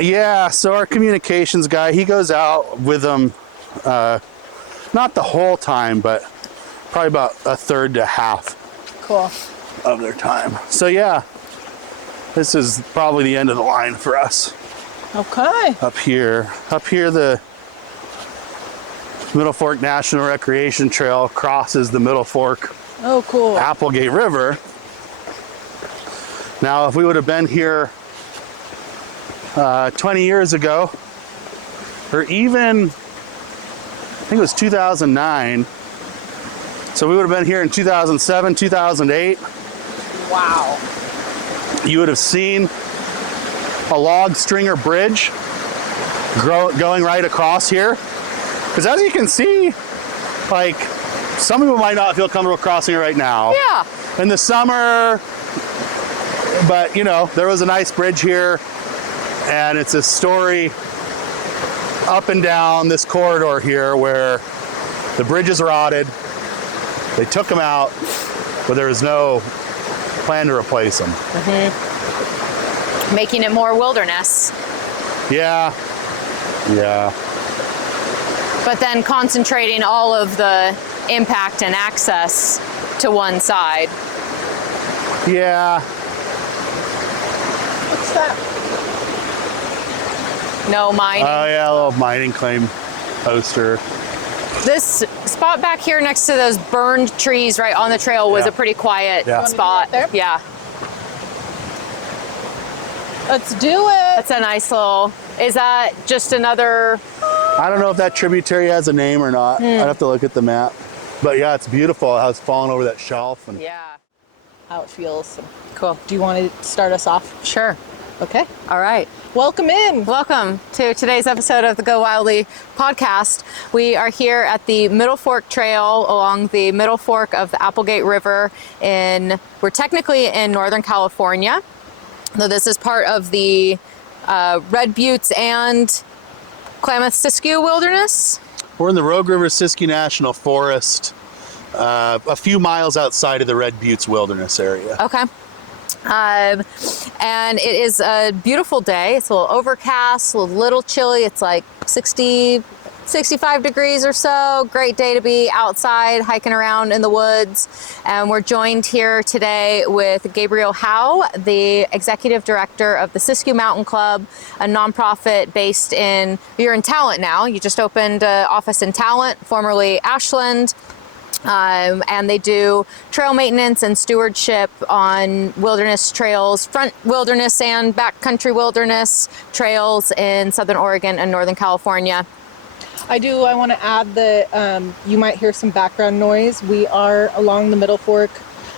Yeah, so our communications guy, he goes out with them, not the whole time, but probably about a third to half Cool. of their time. So yeah, this is probably the end of the line for us. Okay. Up here, the Middle Fork National Recreation Trail crosses the Middle Fork Oh, cool. Applegate River. Now, if we would have been here 20 years ago, or even, I think it was 2009, so we would have been here in 2007, 2008, Wow. you would have seen a log stringer bridge going right across here. Because as you can see, like, some people might not feel comfortable crossing it right now. Yeah. In the summer, but there was a nice bridge here, and it's a story up and down this corridor here where the bridge is rotted. They took them out, but there was no plan to replace them. Making it more wilderness. Yeah. But then concentrating all of the impact and access to one side. Yeah. What's that? No mining. Oh yeah, a little mining claim poster. This spot back here next to those burned trees right on the trail was a pretty quiet spot. Yeah. Let's do it. That's a nice little, is that just another? I don't know if that tributary has a name or not. I'd have to look at the map. But yeah, it's beautiful how it's fallen over that shelf. And Yeah. How it feels. Cool. Do you want to start us off? Sure. Okay. All right. Welcome in. Welcome to today's episode of the Go Wildly podcast. We are here at the Middle Fork Trail along the Middle Fork of the Applegate River we're technically in Northern California, though this is part of the Red Buttes and Klamath-Siskiyou Wilderness. we're in the Rogue River Siskiyou National Forest, a few miles outside of the Red Buttes Wilderness area. Okay. And it is a beautiful day. It's a little overcast, a little chilly. It's like 60, 65 degrees or so. Great day to be outside hiking around in the woods. And we're joined here today with Gabriel Howe, the executive director of the Siskiyou Mountain Club, a nonprofit based you're in Talent now. You just opened an office in Talent, formerly Ashland. And they do trail maintenance and stewardship on wilderness trails, front wilderness and backcountry wilderness trails in Southern Oregon and Northern California. I want to add that you might hear some background noise. We are along the Middle Fork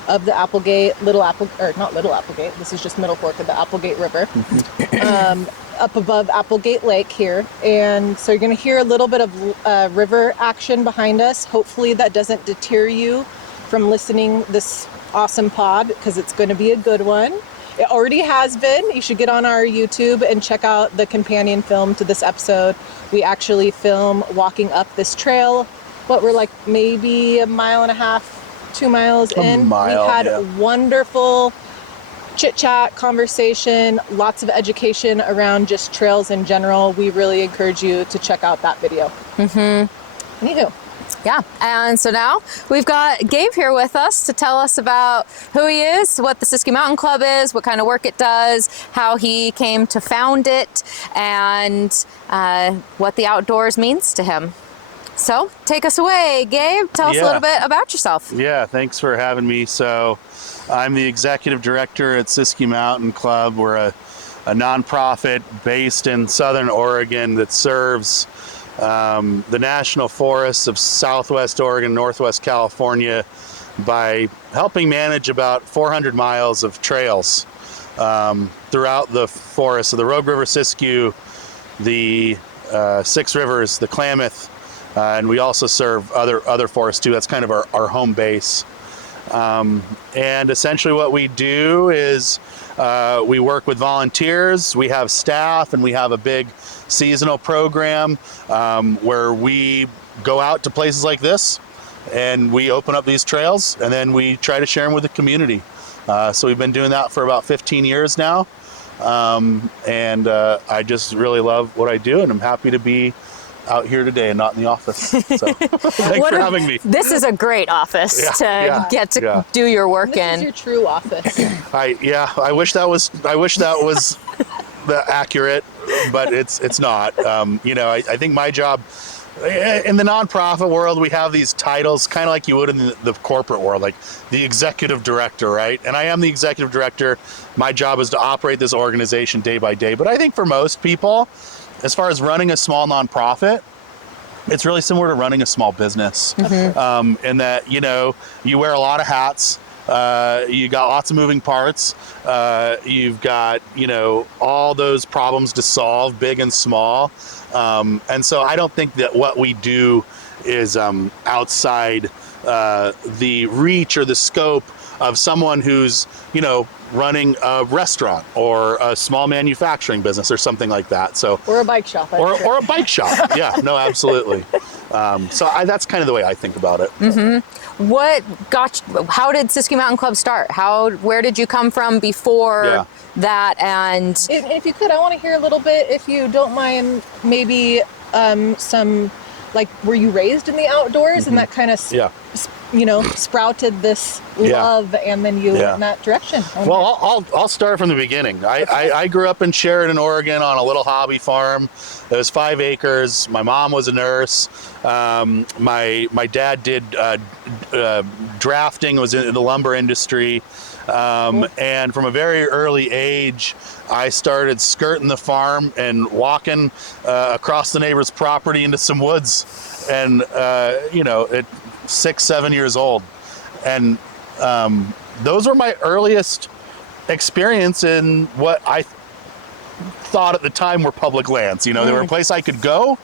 of the Applegate, not Little Applegate, this is just Middle Fork of the Applegate River, up above Applegate Lake here. And so you're going to hear a little bit of river action behind us. Hopefully that doesn't deter you from listening this awesome pod, because it's going to be a good one. It already has been. You should get on our YouTube and check out the companion film to this episode. We actually film walking up this trail. We're like maybe a mile and a half, 2 miles in. We had wonderful chit-chat, conversation, lots of education around just trails in general. We really encourage you to check out that video. Anywho. Yeah, and so now we've got Gabe here with us to tell us about who he is, what the Siskiyou Mountain Club is, what kind of work it does, how he came to found it, and what the outdoors means to him. So take us away, Gabe. Tell us a little bit about yourself. Yeah, thanks for having me. So I'm the executive director at Siskiyou Mountain Club. We're a nonprofit based in Southern Oregon that serves the national forests of Southwest Oregon, Northwest California by helping manage about 400 miles of trails throughout the forests of the Rogue River Siskiyou, the Six Rivers, the Klamath, and we also serve other forests too. That's kind of our home base. And essentially what we do is we work with volunteers, we have staff, and we have a big seasonal program where we go out to places like this and we open up these trails and then we try to share them with the community. So we've been doing that for about 15 years now. And I just really love what I do, and I'm happy to be out here today and not in the office. So thanks for having me. This is a great office to get to do your work in. This is your true office. I wish that was the accurate, but it's not. I think my job in the nonprofit world, we have these titles kind of like you would in the corporate world, like the executive director, right? And I am the executive director. My job is to operate this organization day by day. But I think for most people, as far as running a small nonprofit, it's really similar to running a small business. In that, you wear a lot of hats. You got lots of moving parts. You've got, all those problems to solve, big and small. And so I don't think that what we do is outside the reach or the scope of someone who's, running a restaurant or a small manufacturing business or something like that. So or a bike shop. Or a bike shop. Yeah, no, absolutely. So that's kind of the way I think about it. How did Siskiyou Mountain Club start? Where did you come from before that? And if you could, I want to hear a little bit, if you don't mind, maybe some, like, were you raised in the outdoors and that kind of sprouted this Yeah. love, and then you Yeah. went in that direction. Well, I'll start from the beginning. I grew up in Sheridan, Oregon, on a little hobby farm. It was 5 acres. My mom was a nurse. My dad did drafting, was in the lumber industry. And from a very early age, I started skirting the farm and walking across the neighbor's property into some woods. And, at 6, 7 years old. And those were my earliest experience in what I thought at the time were public lands. They were a place I could go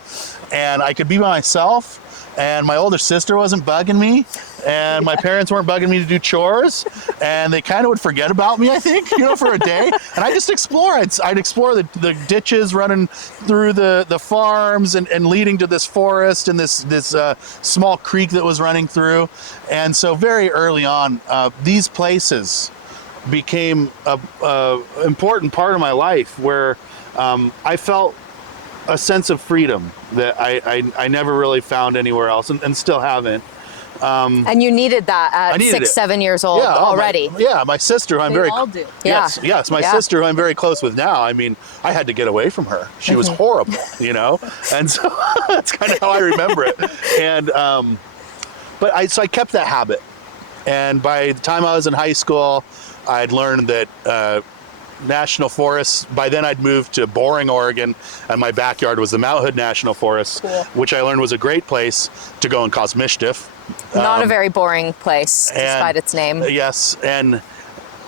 and I could be by myself, and my older sister wasn't bugging me, and my parents weren't bugging me to do chores, and they kind of would forget about me, I think, for a day. And I just explore. I'd explore the ditches running through the farms and leading to this forest and this small creek that was running through. And so very early on, these places became a important part of my life where I felt a sense of freedom that I never really found anywhere else, and still haven't. And you needed that at 6, 7 years old already. My sister, who I'm They all do. Yes, my sister, who I'm very close with now. I mean, I had to get away from her. She was horrible, and so that's kind of how I remember it. And so I kept that habit. And by the time I was in high school, I'd learned that national forests. By then I'd moved to Boring, Oregon, and my backyard was the Mount Hood National Forest, which I learned was a great place to go and cause mischief. Not a very boring place, despite its name. Yes, and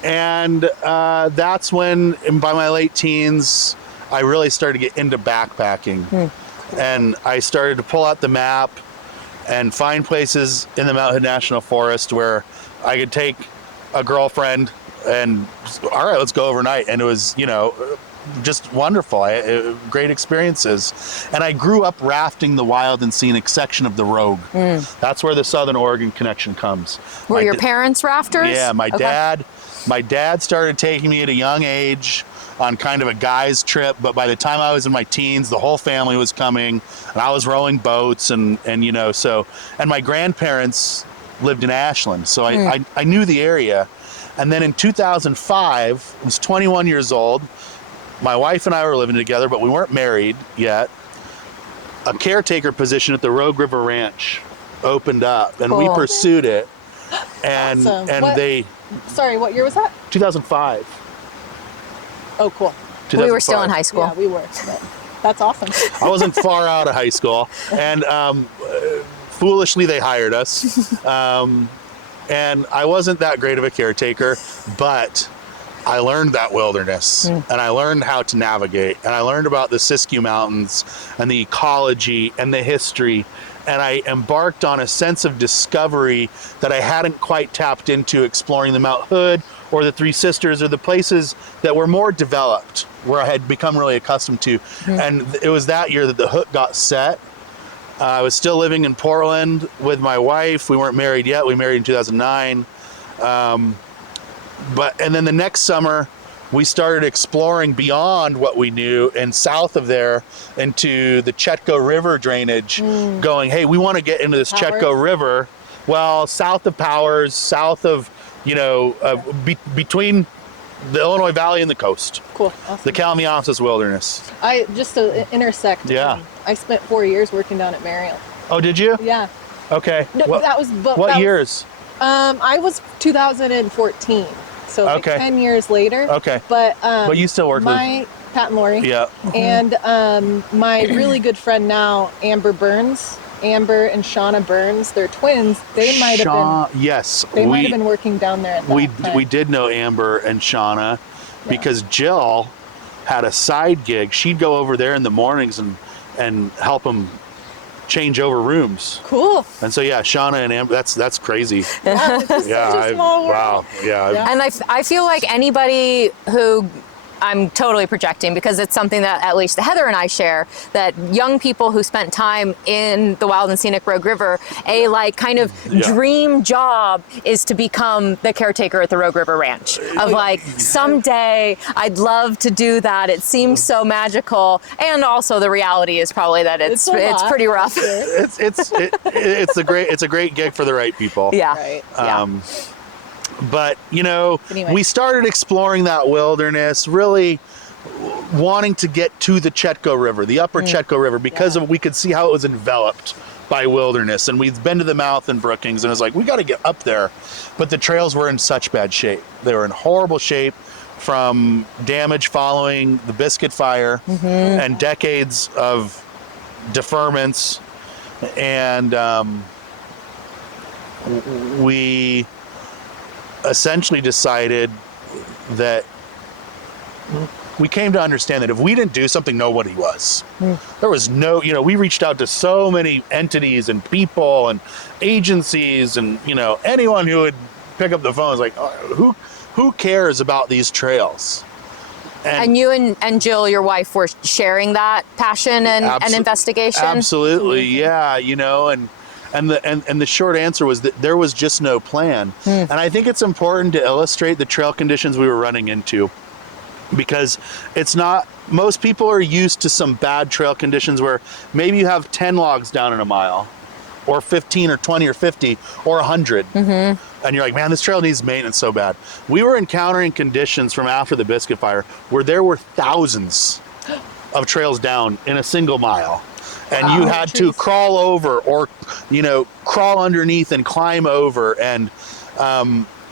that's when, by my late teens, I really started to get into backpacking. And I started to pull out the map and find places in the Mount Hood National Forest where I could take a girlfriend and, all right, let's go overnight. And it was, just wonderful. Great experiences. And I grew up rafting the wild and scenic section of the Rogue. That's where the Southern Oregon connection comes. Were your parents rafters? Yeah, my dad started taking me at a young age on kind of a guy's trip, but by the time I was in my teens, the whole family was coming, and I was rowing boats, and my grandparents lived in Ashland, so I knew the area. And then in 2005, I was 21 years old. My wife and I were living together, but we weren't married yet. A caretaker position at the Rogue River Ranch opened up, and we pursued it. And awesome. Sorry, what year was that? 2005. Oh, cool. We were still in high school. Yeah, we were. That's awesome. I wasn't far out of high school, and foolishly they hired us. And I wasn't that great of a caretaker, but I learned that wilderness, and I learned how to navigate, and I learned about the Siskiyou Mountains and the ecology and the history, and I embarked on a sense of discovery that I hadn't quite tapped into exploring the Mount Hood or the Three Sisters or the places that were more developed, where I had become really accustomed to. And it was that year that the hook got set. I was still living in Portland with my wife. We weren't married yet. We married in 2009. And then the next summer, we started exploring beyond what we knew and south of there into the Chetco River drainage, going, hey, we want to get into this Chetco River. Well, south of Powers, south of, between the Illinois Valley and the coast. Cool. Awesome. The Kalmiopsis Wilderness. Just to intersect. Yeah. I spent 4 years working down at Mariel. Oh, did you? Yeah. Okay. No, what years? I was 2014. So like 10 years later. Okay. But you still work with Pat and Lori. Yeah. And my really good friend now, Amber and Shauna Burns, they're twins. They might have been. Yes. They might have been working down there at that time. We did know Amber and Shauna because Jill had a side gig. She'd go over there in the mornings and help them change over rooms. Cool. And so Shauna and Amber, that's crazy. Yeah, it's just such a small world. Wow. Yeah. And I feel like anybody who I'm totally projecting because it's something that at least Heather and I share, that young people who spent time in the wild and scenic Rogue River, a like kind of dream job is to become the caretaker at the Rogue River Ranch. Of like, someday I'd love to do that. It seems so magical. And also the reality is probably that it's pretty rough. It's a great gig for the right people. Yeah. Right. But, you know, Anyway. we started exploring that wilderness, really wanting to get to the Chetco River, the upper Chetco River, because we could see how it was enveloped by wilderness. And we'd been to the mouth in Brookings, and it was like, we got to get up there. But the trails were in such bad shape. They were in horrible shape from damage following the Biscuit Fire and decades of deferments. And we essentially decided that we came to understand that if we didn't do something, nobody was. There was no, you know, we reached out to so many entities and people and agencies and, you know, anyone who would pick up the phone was like, oh, who cares about these trails? And you and Jill, your wife, were sharing that passion and investigation? Absolutely, yeah, you know, and the short answer was that there was just no plan. And I think it's important to illustrate the trail conditions we were running into, because it's not, most people are used to some bad trail conditions where maybe you have 10 logs down in a mile, or 15 or 20 or 50 or 100. And you're like, man, this trail needs maintenance so bad. We were encountering conditions from after the Biscuit Fire where there were thousands of trails down in a single mile. And you had to crawl over or, you know, crawl underneath and climb over. And,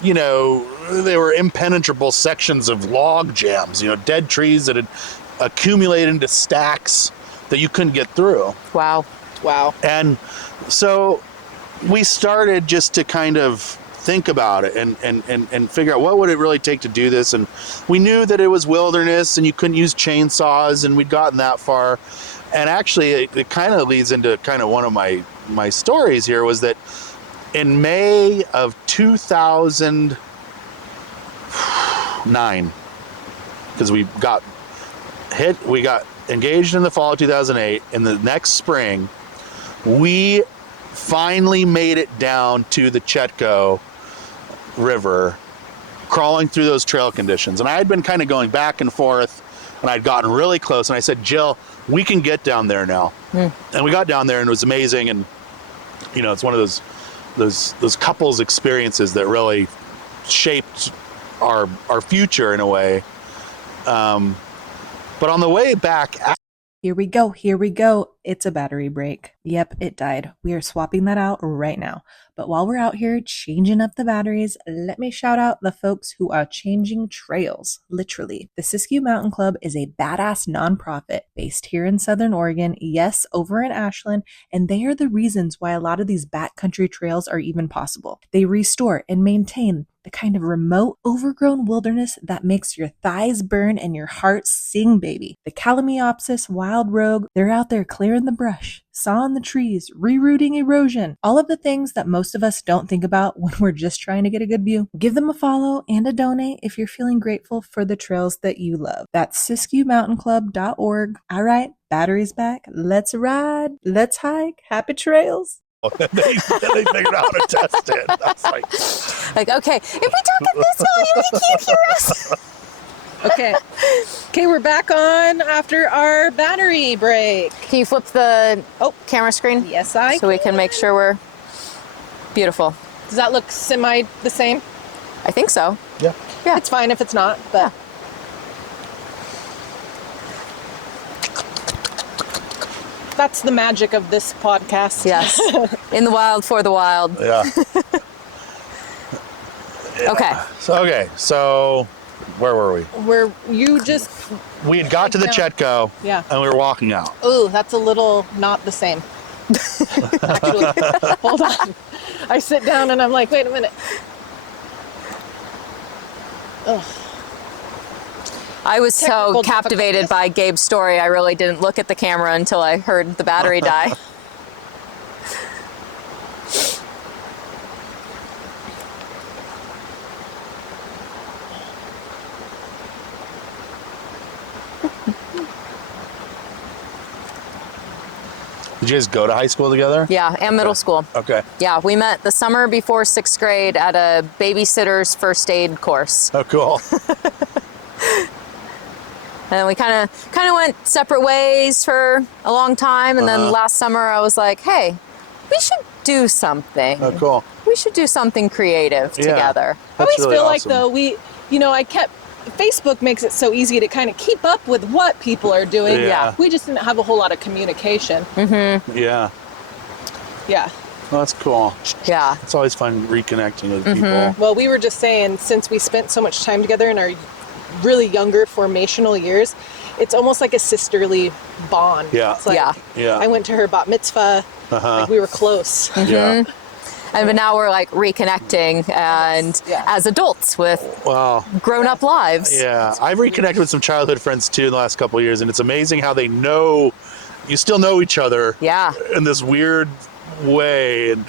you know, they were impenetrable sections of log jams, you know, dead trees that had accumulated into stacks that you couldn't get through. Wow. And so we started just to kind of think about it and figure out what would it really take to do this. And we knew that it was wilderness and you couldn't use chainsaws, and we'd gotten that far. And actually, it kind of leads into kind of one of my stories here, was that in May of 2009, because we got engaged in the fall of 2008, in the next spring, we finally made it down to the Chetco River, crawling through those trail conditions. And I had been kind of going back and forth, and I'd gotten really close, and I said, Jill, we can get down there now. And we got down there, and it was amazing. And, you know, it's one of those couples experiences that really shaped our future in a way. But on the way back, Here we go. It's a battery break. Yep, it died. We are swapping that out right now. But while we're out here changing up the batteries, let me shout out the folks who are changing trails, literally. The Siskiyou Mountain Club is a badass nonprofit based here in Southern Oregon, yes, over in Ashland, and they are the reasons why a lot of these backcountry trails are even possible. They restore and maintain the kind of remote, overgrown wilderness that makes your thighs burn and your heart sing, baby. The Calamiopsis Wild Rogue, they're out there clearing the brush, sawing the trees, rerouting erosion, all of the things that most of us don't think about when we're just trying to get a good view. Give them a follow and a donate if you're feeling grateful for the trails that you love. That's SiskiyouMountainClub.org. All right, batteries back. Let's ride. Let's hike. Happy trails. they figured out how to test it. I was Like, okay, if we talk at this volume, you can't hear us. Okay, we're back on after our battery break. Can you flip the camera screen? Yes, I So we can make sure we're beautiful. Does that look semi the same? I think so. Yeah. It's fine if it's not, but that's the magic of this podcast. Yes. In the wild, for the wild. Yeah. Okay. So where were we? We had got to the Chetco. Yeah. And we were walking out. Ooh, that's a little not the same. Actually, hold on. I sit down and I'm like, wait a minute. Ugh. I was so Technical captivated by Gabe's story, I really didn't look at the camera until I heard the battery die. Did you guys go to high school together? Yeah, and middle school. Okay. Yeah, we met the summer before 6th grade at a babysitter's first aid course. Oh, cool. And then we kind of went separate ways for a long time. And then last summer I was like, hey, we should do something. Oh, cool. We should do something creative together. I always really feel awesome. like though Facebook makes it so easy to kind of keep up with what people are doing. Yeah. We just didn't have a whole lot of communication. Yeah. Yeah. Well, that's cool. Yeah. It's always fun reconnecting with people. Well, we were just saying, since we spent so much time together in our really younger formational years, it's almost like a sisterly bond. Yeah. It's like, Yeah. I went to her bat mitzvah. Like we were close. Yeah. And now we're like reconnecting and as adults with grown-up lives. Yeah. I've reconnected with some childhood friends too in the last couple of years, and it's amazing how they know, you still know each other. Yeah. In this weird way, and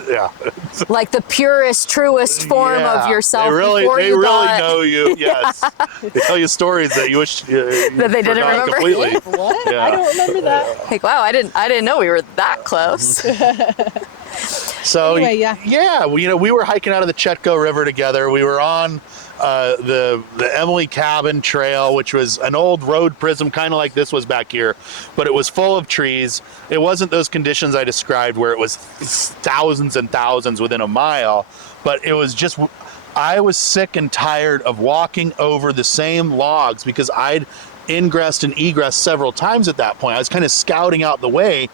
Like the purest, truest form of yourself. They really know you. Yes. They tell you stories that you wish that they didn't remember completely. What? Yeah. I don't remember that. Like, wow, I didn't know we were that close. So anyway, we were hiking out of the Chetco River together. We were on the Emily Cabin Trail, which was an old road prism, kind of like this was back here, but it was full of trees. It wasn't those conditions I described where it was thousands and thousands within a mile, but it was just, I was sick and tired of walking over the same logs because I'd ingressed and egressed several times at that point. I was kind of scouting out the way,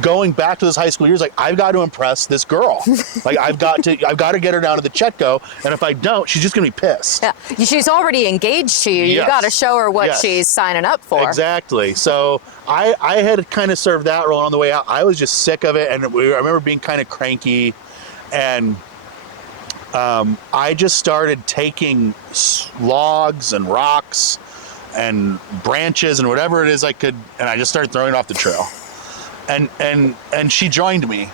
going back to those high school years, like, I've got to impress this girl. Like, I've got to get her down to the Chetco, and if I don't, she's just gonna be pissed. Yeah, she's already engaged to you. You got to show her what she's signing up for. Exactly. So I had kind of served that role on the way out. I was just sick of it, and I remember being kind of cranky, and I just started taking logs and rocks and branches and whatever it is I could, and I just started throwing it off the trail. And she joined me,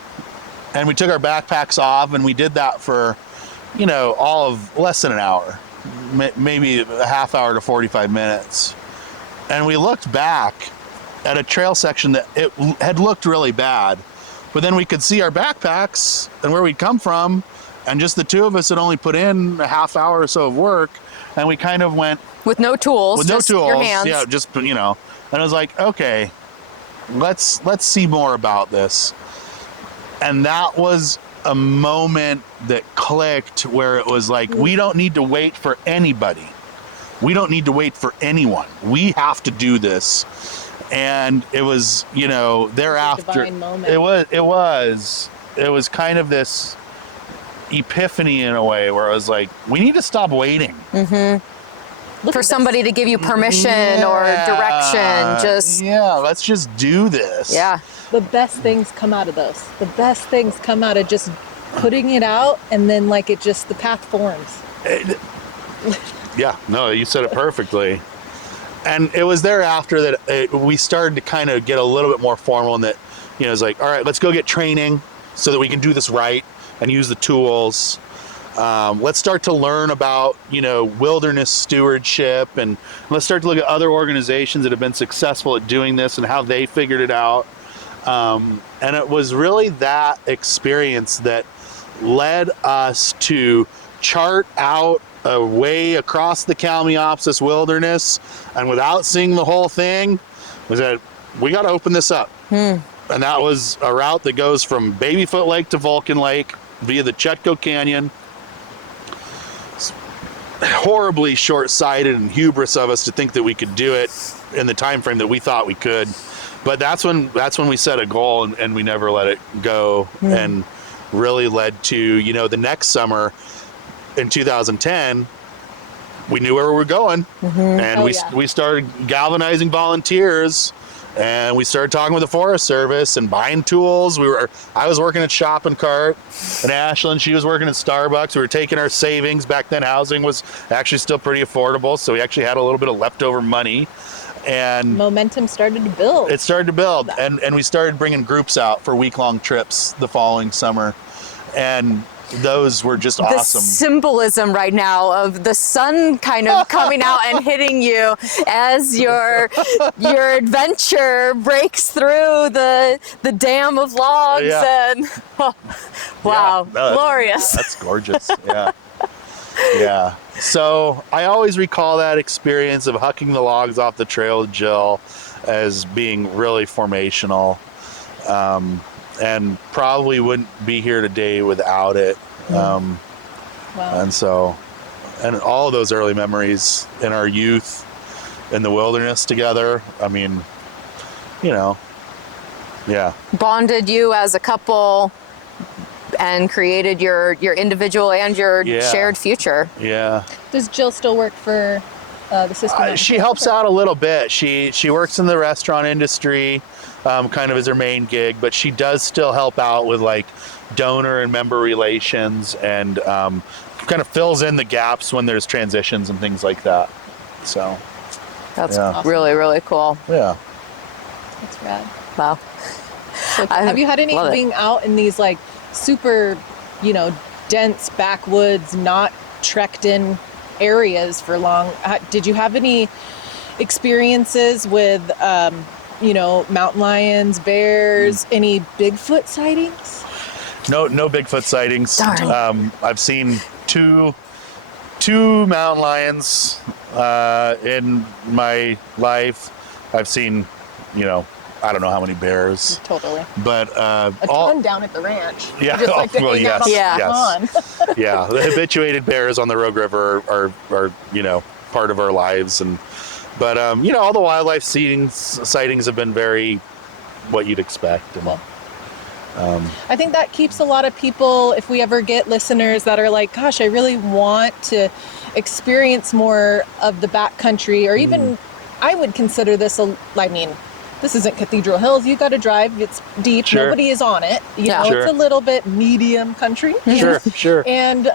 and we took our backpacks off, and we did that for, all of less than an hour, maybe a half hour to 45 minutes. And we looked back at a trail section that it had looked really bad, but then we could see our backpacks and where we'd come from, and just the two of us had only put in a half hour or so of work, and we kind of went with no tools, just your hands. Yeah, just and I was like, okay, let's see more about this. And that was a moment that clicked, where it was like, we don't need to wait for anybody. We don't need to wait for anyone. We have to do this. And it was, thereafter, divine moment. it was kind of this epiphany in a way, where I was like, we need to stop waiting. For somebody to give you permission or direction. Let's just do this. Yeah. The best things come out of those. The best things come out of just putting it out, and then the path forms. You said it perfectly. And it was thereafter that we started to kind of get a little bit more formal, and that, it was like, all right, let's go get training so that we can do this right and use the tools. Let's start to learn about, wilderness stewardship, and let's start to look at other organizations that have been successful at doing this and how they figured it out. And it was really that experience that led us to chart out a way across the Kalmiopsis wilderness, and without seeing the whole thing, was that we got to open this up. And that was a route that goes from Babyfoot Lake to Vulcan Lake via the Chetco Canyon. Horribly short-sighted and hubris of us to think that we could do it in the time frame that we thought we could, but that's when we set a goal, and we never let it go. And really led to, the next summer in 2010, we knew where we were going. And we started galvanizing volunteers, and we started talking with the Forest Service and buying tools. I was working at Shopping Cart, and Ashlyn, she was working at Starbucks. We were taking our savings. Back then, housing was actually still pretty affordable, so we actually had a little bit of leftover money. And momentum started to build. It started to build, and we started bringing groups out for week-long trips the following summer. And those were just The awesome. symbolism right now of the sun kind of coming out and hitting you as your adventure breaks through the dam of logs. Yeah. And wow, Yeah, no, glorious. That's gorgeous. Yeah. Yeah. So I always recall that experience of hucking the logs off the trail with Jill as being really formational. And probably wouldn't be here today without it. Wow. And so, and all of those early memories in our youth in the wilderness together, I mean, you know, yeah. Bonded you as a couple and created your individual and your shared future. Yeah. Does Jill still work for the Sister Mountain She Camp? helps out a little bit. She works in the restaurant industry, kind of as her main gig, but she does still help out with like donor and member relations, and kind of fills in the gaps when there's transitions and things like that. So That's awesome. really, really cool. yeah. That's rad. Wow. So, have you had any being out in these like super, dense backwoods, not trekked in areas for long? Did you have any experiences with, mountain lions, bears, any Bigfoot sightings? No Bigfoot sightings. Darn. I've seen two mountain lions in my life. I've seen, I don't know how many bears. Totally. But A ton down at the ranch. Yeah. Just like to well, hang out yes, on the lawn. Yeah. The habituated bears on the Rogue River are part of our lives, but all the wildlife sightings have been very what you'd expect. And, Cool. I think that keeps a lot of people, if we ever get listeners that are like, gosh, I really want to experience more of the backcountry, or even I would consider this this isn't Cathedral Hills. You got to drive. It's deep. Sure. Nobody is on it. Sure. It's a little bit medium country. Sure. And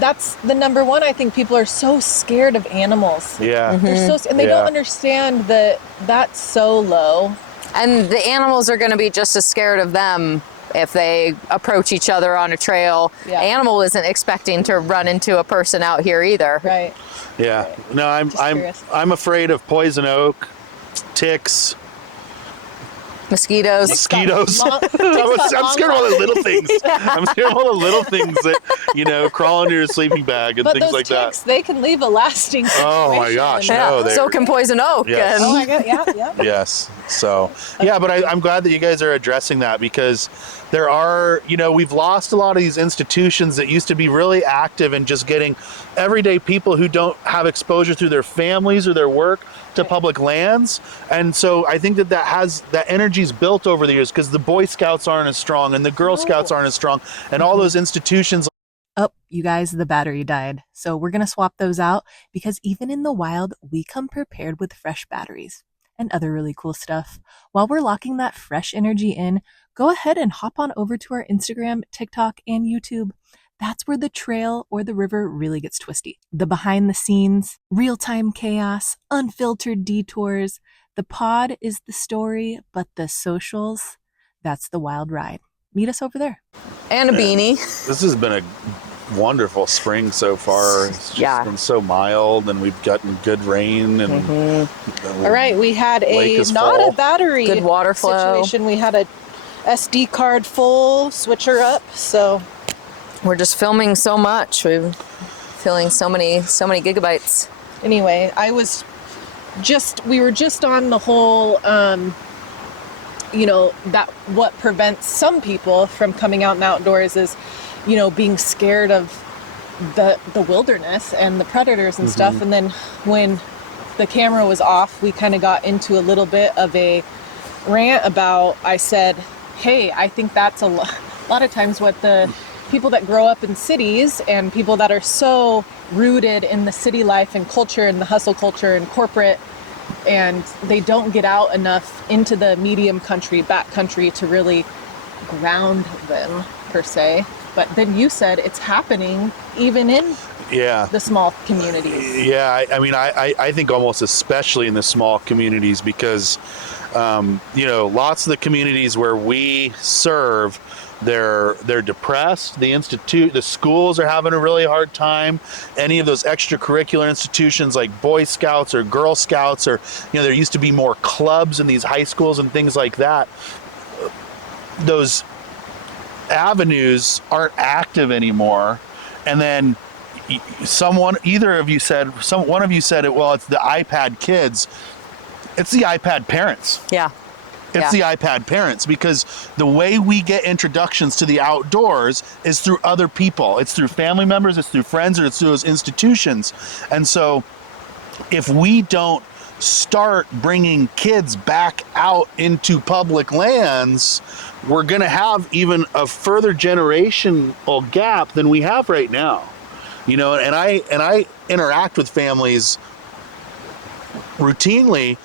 that's the number one. I think people are so scared of animals. Yeah. They're and they don't understand that that's so low. And the animals are going to be just as scared of them if they approach each other on a trail. Yeah. Animal isn't expecting to run into a person out here either. Right. Yeah. No, curious. I'm afraid of poison oak, ticks, Mosquitoes. mosquitoes. I'm scared of all the little things. I'm scared of all the little things that, crawl into your sleeping bag and But things those like ticks, that. they can leave a lasting Oh my impression. gosh, Yeah. no. So can poison oak. Yes. And Oh my God, yeah. Yes. So, yeah, but I'm glad that you guys are addressing that, because there are, we've lost a lot of these institutions that used to be really active in just getting everyday people who don't have exposure through their families or their work to public lands. And so I think that energy's built over the years, because the Boy Scouts aren't as strong and the Girl Scouts aren't as strong, and all those institutions. Oh, you guys, the battery died. So we're going to swap those out, because even in the wild, we come prepared with fresh batteries and other really cool stuff. While we're locking that fresh energy in, go ahead and hop on over to our Instagram, TikTok, and YouTube. That's where the trail or the river really gets twisty. The behind the scenes, real-time chaos, unfiltered detours. The pod is the story, but the socials, that's the wild ride. Meet us over there. And a beanie. This has been a wonderful spring so far. It's just been so mild, and we've gotten good rain, and All right, we had not a battery Good water flow. situation. We had a SD card full switcher up, so We're just filming so much. We're filling so many gigabytes. anyway, we were just on the whole that what prevents some people from coming out and outdoors is being scared of the wilderness and the predators and stuff. And then when the camera was off, we kind of got into a little bit of a rant about, I said, hey, I think that's a lot of times what the people that grow up in cities and people that are so rooted in the city life and culture and the hustle culture and corporate, and they don't get out enough into the medium country, back country, to really ground them per se. But then you said it's happening even in the small communities. Yeah, I mean, I think almost especially in the small communities, because Lots of the communities where we serve, they're depressed. The schools are having a really hard time. Any of those extracurricular institutions like Boy Scouts or Girl Scouts, or there used to be more clubs in these high schools and things like that. Those avenues aren't active anymore. And then one of you said it, well, it's the iPad kids. It's the iPad parents. Yeah. It's the iPad parents, because the way we get introductions to the outdoors is through other people. It's through family members, it's through friends, or it's through those institutions. And so if we don't start bringing kids back out into public lands, we're going to have even a further generational gap than we have right now. And I interact with families routinely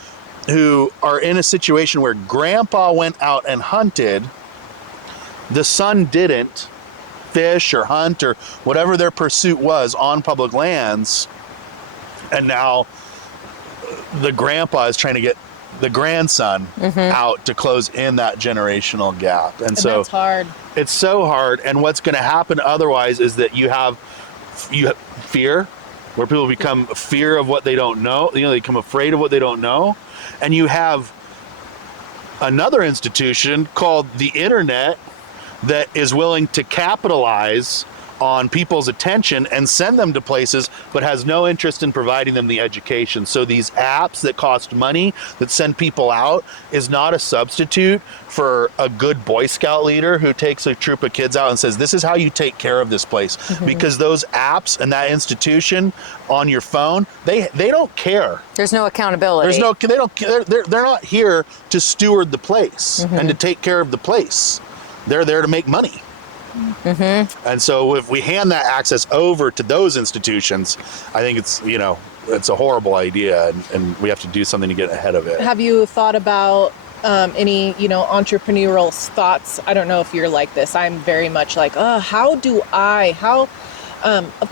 who are in a situation where grandpa went out and hunted, the son didn't fish or hunt or whatever their pursuit was on public lands, and now the grandpa is trying to get the grandson out to close in that generational gap. And so that's hard. It's so hard. And what's going to happen otherwise is that you have fear, where people become fear of what they don't know. They become afraid of what they don't know. And you have another institution called the internet that is willing to capitalize on people's attention and send them to places, but has no interest in providing them the education. So these apps that cost money, that send people out, is not a substitute for a good Boy Scout leader who takes a troop of kids out and says, this is how you take care of this place. Because those apps and that institution on your phone, they don't care. There's no accountability. They're not here to steward the place and to take care of the place. They're there to make money. And so if we hand that access over to those institutions, I think it's a horrible idea, and we have to do something to get ahead of it. Have you thought about any entrepreneurial thoughts? I don't know if you're like this. I'm very much like, of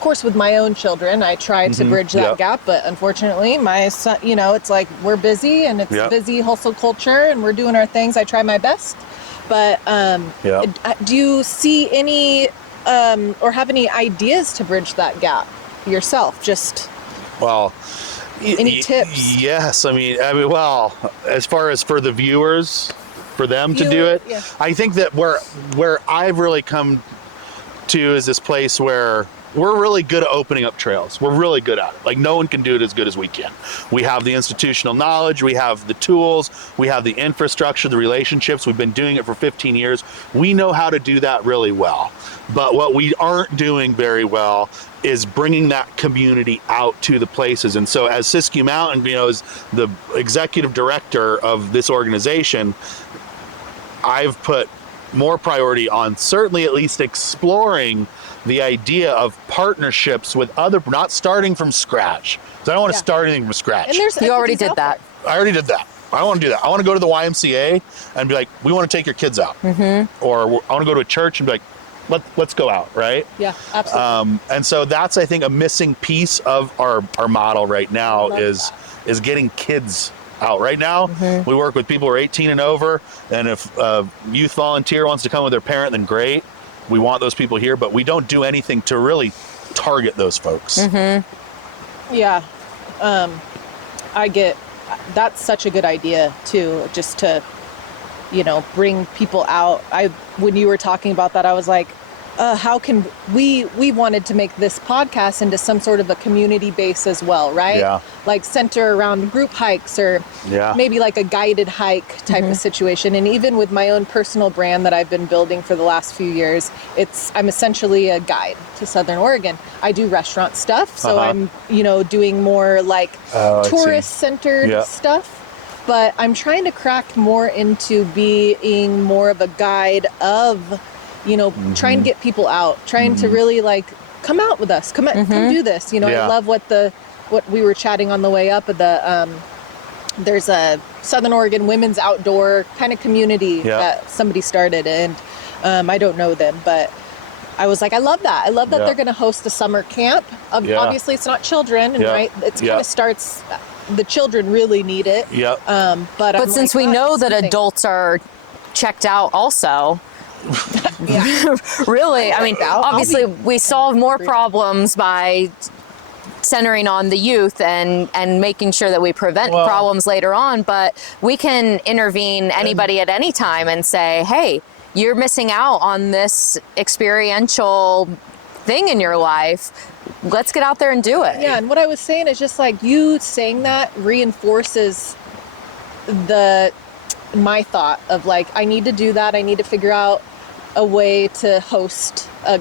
course, with my own children, I try to bridge that gap, but unfortunately my son, it's like we're busy, and it's busy hustle culture, and we're doing our things. I try my best. But do you see any or have any ideas to bridge that gap yourself? Any tips? Yes. I mean, well, as far as for the viewers, for them to do it, I think that where I've really come to is this place where we're really good at opening up trails. We're really good at it. Like, no one can do it as good as we can. We have the institutional knowledge, we have the tools, we have the infrastructure, the relationships. We've been doing it for 15 years. We know how to do that really well. But what we aren't doing very well is bringing that community out to the places. And so as Siskiyou Mountain, is the executive director of this organization, I've put more priority on certainly at least exploring the idea of partnerships with not starting from scratch. Because I don't want to start anything from scratch. And you already did that. I already did that. I don't want to do that. I want to go to the YMCA and be like, we want to take your kids out. Or I want to go to a church and be like, let's go out, right? Yeah, absolutely. And so that's, I think, a missing piece of our model right now is getting kids out. Right now, we work with people who are 18 and over, and if a youth volunteer wants to come with their parent, then great. We want those people here, but we don't do anything to really target those folks. Yeah. That's such a good idea too, just to, bring people out. When you were talking about that, I was like, how can we wanted to make this podcast into some sort of a community base as well, right? Yeah. Like center around group hikes, or maybe like a guided hike type of situation. And even with my own personal brand that I've been building for the last few years, I'm essentially a guide to Southern Oregon. I do restaurant stuff, so I'm, doing more like tourist centered stuff. But I'm trying to crack more into being more of a guide of, trying to get people out, trying to really like come out with us, come do this. I love what we were chatting on the way up at there's a Southern Oregon women's outdoor kind of community that somebody started, and I don't know them, but I was like, I love that. They're going to host a summer camp. Obviously it's not children, and right, it's kind of starts the children really need it. Yep. But I'm since like, we know that something. adults are checked out also, really, I mean, obviously we solve more problems by centering on the youth and making sure that we prevent problems later on, but we can intervene anybody at any time and say, hey, you're missing out on this experiential thing in your life. Let's get out there and do it. Yeah, and what I was saying is just like you saying that reinforces my thought of like, I need to do that. I need to figure out a way to host a,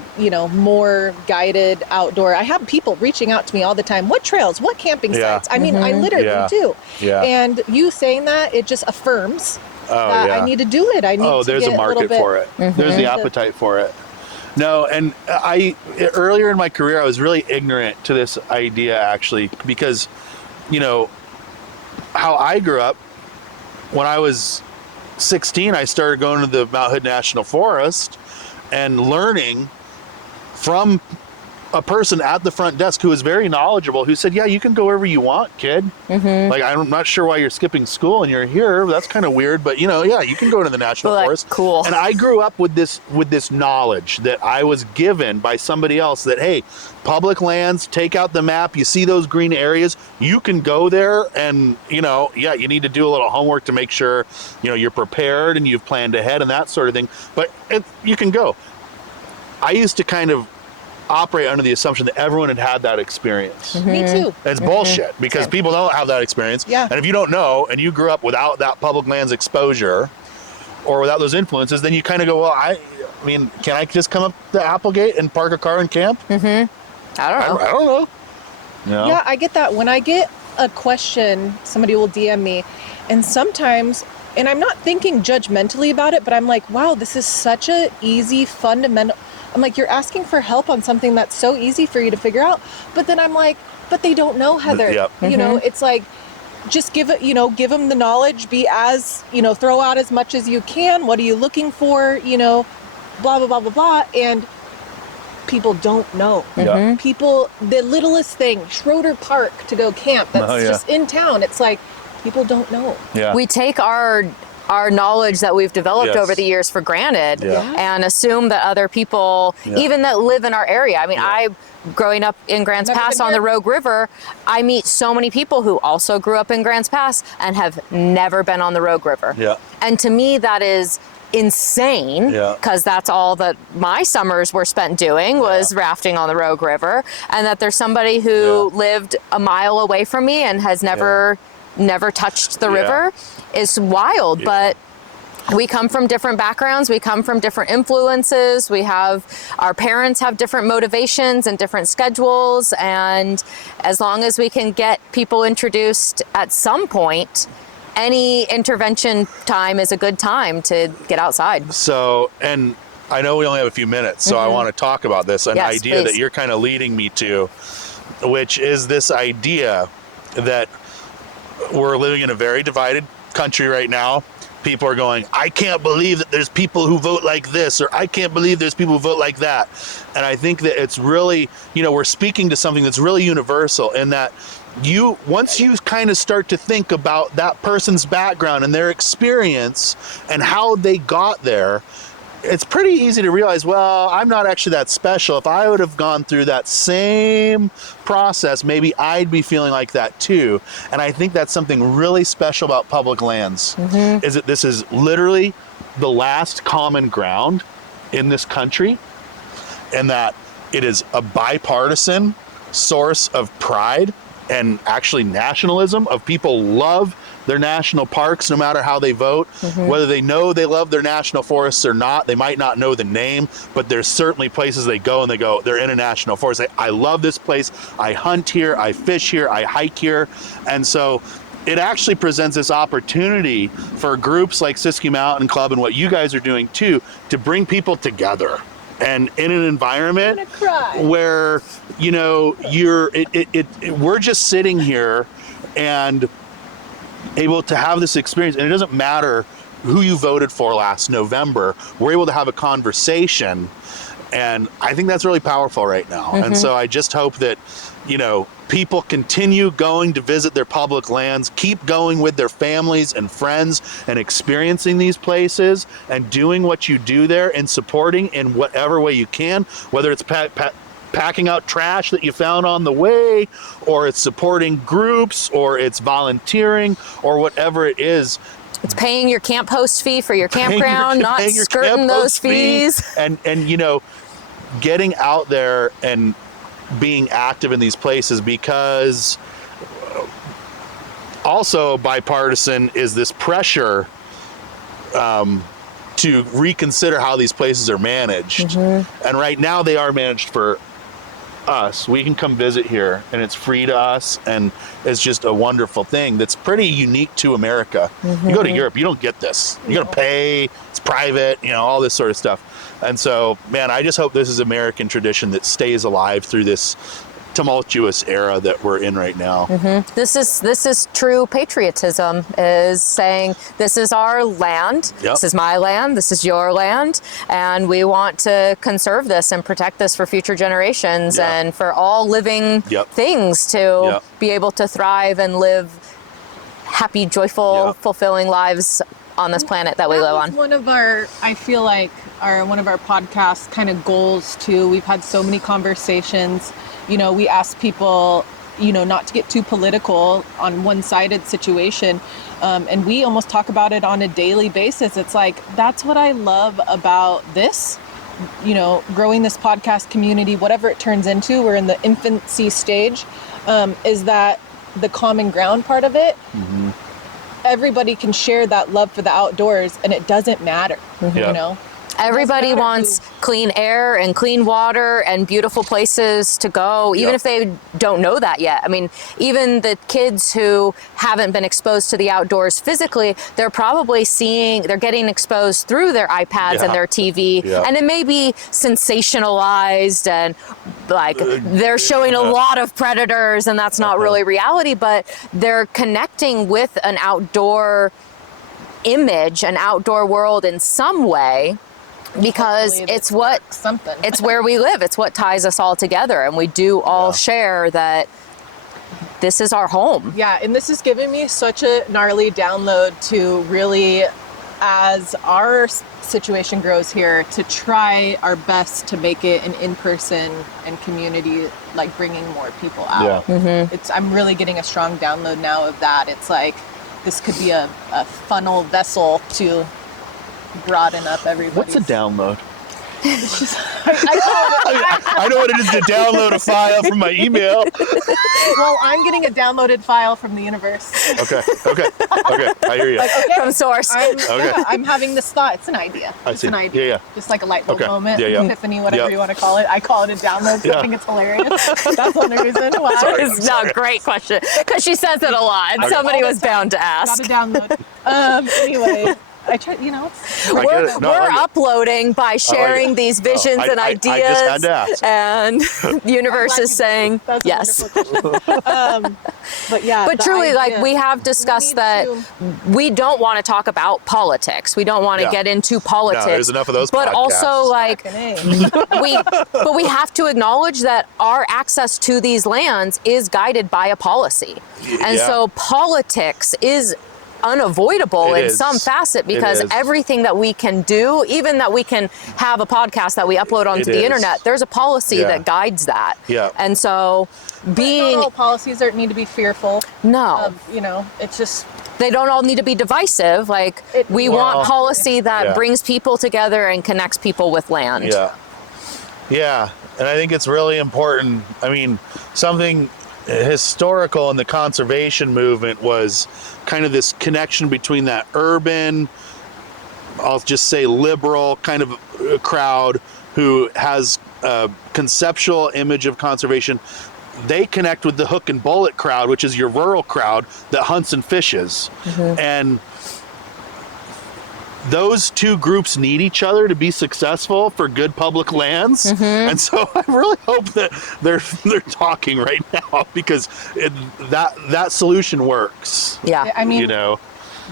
more guided outdoor. I have people reaching out to me all the time. What trails? What camping sites? I mean, I literally do. Yeah. And you saying that, it just affirms that I need to do it. I need to there's get a market for it. There's the appetite for it. No, and earlier in my career, I was really ignorant to this idea actually, because, how I grew up, when I was 16, I started going to the Mount Hood National Forest and learning from a person at the front desk who was very knowledgeable, who said, yeah, you can go wherever you want, kid. Like, I'm not sure why you're skipping school and you're here. That's kind of weird, but you can go to the National Forest. Cool. And I grew up with this knowledge that I was given by somebody else that, hey, public lands, take out the map, you see those green areas, you can go there and, you need to do a little homework to make sure, you're prepared and you've planned ahead and that sort of thing. But you can go. I used to kind of operate under the assumption that everyone had that experience. Me too. It's bullshit, because people don't have that experience. Yeah. And if you don't know and you grew up without that public lands exposure or without those influences, then you kind of go, well, I mean, can I just come up the Applegate and park a car and camp? I don't know. I don't know. Yeah, I get that. When I get a question, somebody will DM me, and sometimes, and I'm not thinking judgmentally about it, but I'm like, wow, this is such a easy, fundamental. I'm like, you're asking for help on something that's so easy for you to figure out. But then I'm like, but they don't know, Heather. Yep. It's like, just give give them the knowledge, be as, throw out as much as you can. What are you looking for? Blah, blah, blah, blah, blah. And people don't know. Yeah. People, the littlest thing, Schroeder Park to go camp, that's just in town. It's like, people don't know. Yeah. We take our knowledge that we've developed over the years for granted and assume that other people, even that live in our area. I mean, growing up in Grants Pass on the Rogue River, I meet so many people who also grew up in Grants Pass and have never been on the Rogue River. Yeah. And to me, that is insane, because that's all that my summers were spent doing was rafting on the Rogue River, and that there's somebody who lived a mile away from me and has never touched the river is wild. But we come from different backgrounds, we come from different influences, our parents have different motivations and different schedules, and as long as we can get people introduced at some point, any intervention time is a good time to get outside. So, and I know we only have a few minutes, so I want to talk about this, an idea that you're kind of leading me to, which is this idea that we're living in a very divided country right now. People are going, I can't believe that there's people who vote like this, or I can't believe there's people who vote like that. And I think that it's really, we're speaking to something that's really universal, in that once you kind of start to think about that person's background and their experience and how they got there, it's pretty easy to realize, well, I'm not actually that special. If I would have gone through that same process, maybe I'd be feeling like that too. And I think that's something really special about public lands, is that this is literally the last common ground in this country, and that it is a bipartisan source of pride and actually nationalism. Of people love their national parks no matter how they vote, whether they know they love their national forests or not. They might not know the name, but there's certainly places they go and they're in a national forest. I love this place. I hunt here, I fish here, I hike here. And so it actually presents this opportunity for groups like Siskiyou Mountain Club and what you guys are doing too, to bring people together. And in an environment where, we're just sitting here and able to have this experience, and it doesn't matter who you voted for last November. We're able to have a conversation And I think that's really powerful right now. And so I just hope that, you know, people continue going to visit their public lands, keep going with their families and friends and experiencing these places and doing what you do there and supporting in whatever way you can, whether it's packing out trash that you found on the way, or it's supporting groups, or it's volunteering, or whatever it is. It's paying your camp host fee for your campground, not skirting those fees. And you know, getting out there and being active in these places, because also bipartisan is this pressure to reconsider how these places are managed. And right now they are managed for us. We can come visit here and it's free to us, and it's just a wonderful thing that's pretty unique to America. You go to Europe, you don't get this. You gotta pay, it's private, you know, all this sort of stuff. And so, man, I just hope this is American tradition that stays alive through this tumultuous era that we're in right now. This is true patriotism, is saying this is our land, this is my land, this is your land, and we want to conserve this and protect this for future generations and for all living things to be able to thrive and live happy, joyful, fulfilling lives on this planet that we live on. One of our, I feel like, one of our podcast kind of goals too. We've had so many conversations. You know, we ask people, you know, not to get too political on one-sided situation. And we almost talk about it on a daily basis. It's like, that's what I love about this, you know, growing this podcast community, whatever it turns into, we're in the infancy stage, is that the common ground part of it. Everybody can share that love for the outdoors, and it doesn't matter, you know? Everybody wants clean air and clean water and beautiful places to go, even if they don't know that yet. I mean, even the kids who haven't been exposed to the outdoors physically, they're probably they're getting exposed through their iPads and their TV, and it may be sensationalized and like they're showing a lot of predators, and that's not really reality, but they're connecting with an outdoor image, an outdoor world in some way. Because it's where we live. It's what ties us all together. And we do all share that this is our home. Yeah, and this is giving me such a gnarly download to really, as our situation grows here, to try our best to make it an in-person and community, like bringing more people out. I'm really getting a strong download now of that. It's like, this could be a funnel vessel to broaden up everybody. What's a download? I know what it is to download a file from my email. Well, I'm getting a downloaded file from the universe. Okay. I hear you. Like, okay, from source. I'm having this thought. It's an idea. It's an idea. Yeah. Just like a light bulb moment, Yeah. epiphany, whatever you want to call it. I call it a download because I think it's hilarious. That's one reason why. It's not a great question, because she says it a lot. Somebody was bound to ask. Got a download. Anyway. I try, you know, we're uploading by sharing these visions and ideas, I just had to ask. And the universe is saying yes. But truly, like, we have discussed that we don't want to talk about politics. We don't want to get into politics. No, there's enough of those. But podcasts. also, like, we have to acknowledge that our access to these lands is guided by a policy, and so politics is unavoidable in some facet, because everything that we can do, even that we can have a podcast that we upload onto the internet, there's a policy that guides that. And so being... Not all policies need to be fearful. No. You know, it's just... They don't all need to be divisive. Like, we want policy that brings people together and connects people with land. Yeah. And I think it's really important. I mean, something historical in the conservation movement was kind of this connection between that urban, I'll just say liberal kind of crowd who has a conceptual image of conservation. They connect with the hook and bullet crowd, which is your rural crowd that hunts and fishes. And those two groups need each other to be successful for good public lands. And so I really hope that they're talking right now, because that solution works. I mean, you know,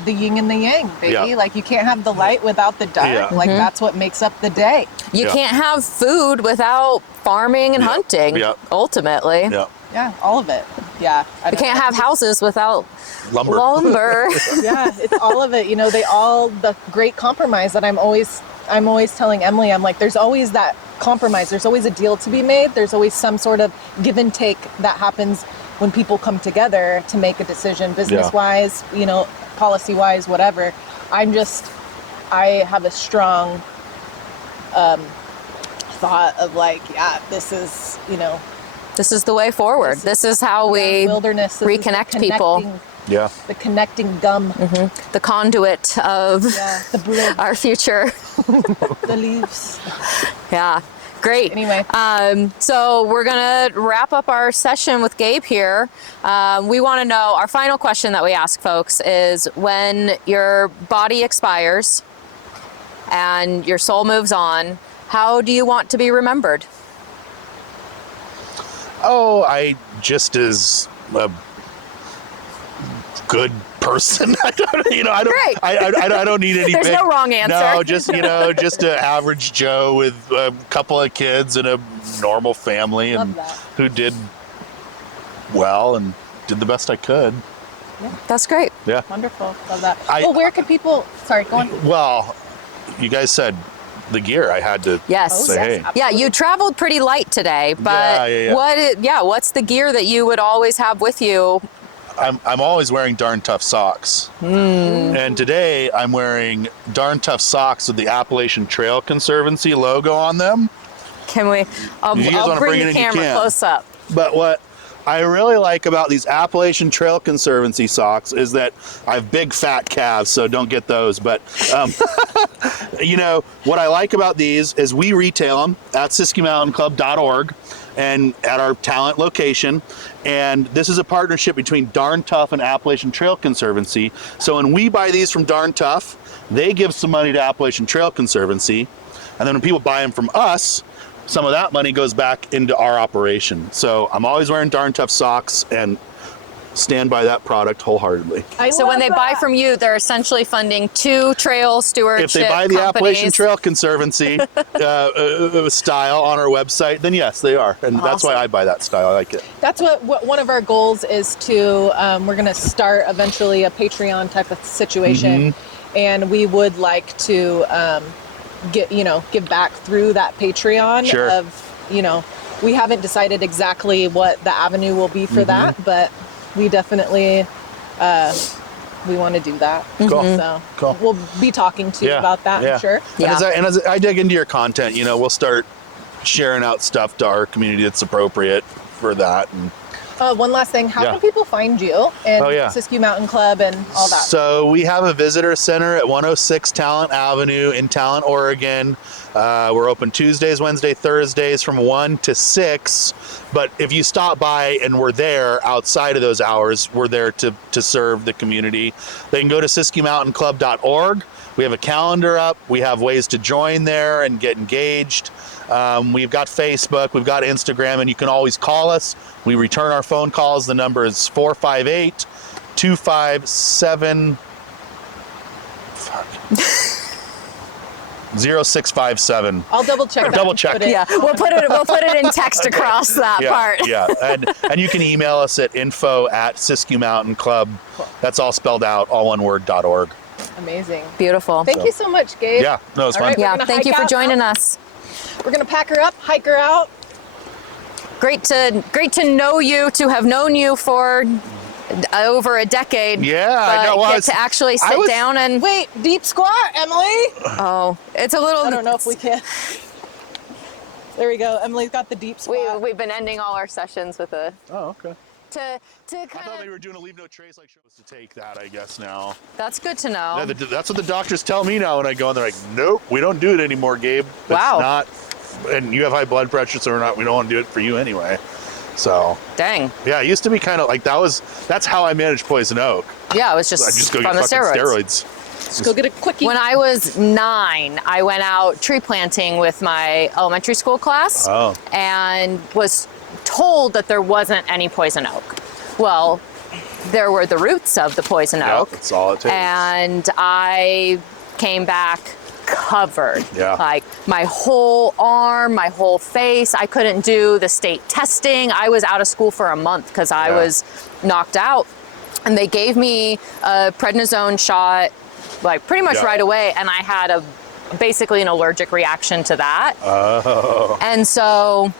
the yin and the yang, baby. Yeah. Like you can't have the light without the dark. Yeah. Like that's what makes up the day. You Yeah. can't have food without farming and Yeah. hunting, Yeah. ultimately. Yeah. Yeah, all of it. Yeah. You can't have houses without Lumber. lumber. Yeah, it's all of it. You know, the great compromise that I'm always telling Emily, I'm like, there's always that compromise. There's always a deal to be made. There's always some sort of give and take that happens when people come together to make a decision, business-wise, you know, policy-wise, whatever. I have a strong thought of like, yeah, this is, you know, This is the way forward. This is how we wilderness, this is the reconnect people. connecting- Yeah. The connecting gum, The conduit of the bridge, our future. the leaves. Yeah, great. Anyway. So we're gonna wrap up our session with Gabe here. We want to know, our final question that we ask folks is, when your body expires and your soul moves on, how do you want to be remembered? Oh, I just as a good person. I don't, you know, I don't, Great. I don't need any. There's big, no wrong answer. No, just, you know, just an average Joe with a couple of kids and a normal family, and Love that. who did well and did the best I could. That's great. Yeah. Wonderful. Love that. I- Well, where can people, sorry, go on. Well, you guys said the gear. I had to Yes. say, hey. Yeah, you traveled pretty light today, but Yeah. what's the gear that you would always have with you? I'm always wearing darn tough socks. And today I'm wearing darn tough socks with the Appalachian Trail Conservancy logo on them. Can we? I'll You guys wanna bring bring it the in, you camera can. close up. But what I really like about these Appalachian Trail Conservancy socks is that I have big fat calves, so don't get those. But, you know, what I like about these is we retail them at SiskiyMountainClub.org and at our talent location. And this is a partnership between Darn Tough and Appalachian Trail Conservancy. So when we buy these from Darn Tough, they give some money to Appalachian Trail Conservancy. And then when people buy them from us, some of that money goes back into our operation. So I'm always wearing Darn Tough socks and stand by that product wholeheartedly. So when they buy from you, they're essentially funding 2 trail stewardship If they buy the companies. Appalachian Trail Conservancy style on our website, then yes, they are. And that's why I buy that style. I like it. That's what one of our goals is to, we're going to start eventually a Patreon type of situation. And we would like to give back through that Patreon Sure. of, you know, we haven't decided exactly what the avenue will be for that, but we definitely, we want to do that. Cool. So Cool. we'll be talking to you about that, I'm sure. And as I dig into your content, you know, we'll start sharing out stuff to our community that's appropriate for that. And One last thing, how can people find you and Siskiyou Mountain Club and all that? So we have a visitor center at 106 Talent Avenue in Talent, Oregon. We're open Tuesdays, Wednesdays, Thursdays from 1 to 6. But if you stop by and we're there outside of those hours, we're there to serve the community. They can go to SiskiyouMountainClub.org. We have a calendar up. We have ways to join there and get engaged. We've got Facebook, we've got Instagram, and you can always call us. We return our phone calls. The number is 458-257 0657. I'll double check that. Double check. Yeah, we'll put it in text across that part. Yeah, and you can email us at info@SiskiyouMountainClub. That's all spelled out, all one word, .org. Amazing. Beautiful. Thank you so much, Gabe. Yeah, no, it's All fun. right, we're Yeah, gonna thank you hike for out joining now. us. We're gonna pack her up, hike her out. Great to know you, to have known you for over a decade. Yeah, I know. But Well, get to actually sit down and Wait, deep squat, Emily. oh, it's a little. I don't know if we can. There we go. Emily's got the deep squat. We've been ending all our sessions with a Oh, okay. to I thought kind they of. were doing a leave no trace like shows to take that, I guess, now. That's good to know. Yeah, that's what the doctors tell me now when I go and they're like, nope, we don't do it anymore, Gabe. That's Wow. not, and you have high blood pressure, so we don't want to do it for you anyway. So, Dang. yeah, it used to be kind of like that's how I managed poison oak. Yeah, it was I just just go from get the fucking steroids. Let's go get a quickie. When I was 9, I went out tree planting with my elementary school class and was told that there wasn't any poison oak. Well, there were the roots of the poison Yeah, oak. that's all it takes. And I came back covered. Yeah. Like my whole arm, my whole face. I couldn't do the state testing. I was out of school for a month because I was knocked out. And they gave me a prednisone shot like pretty much right away. And I had basically an allergic reaction to that. Oh. And so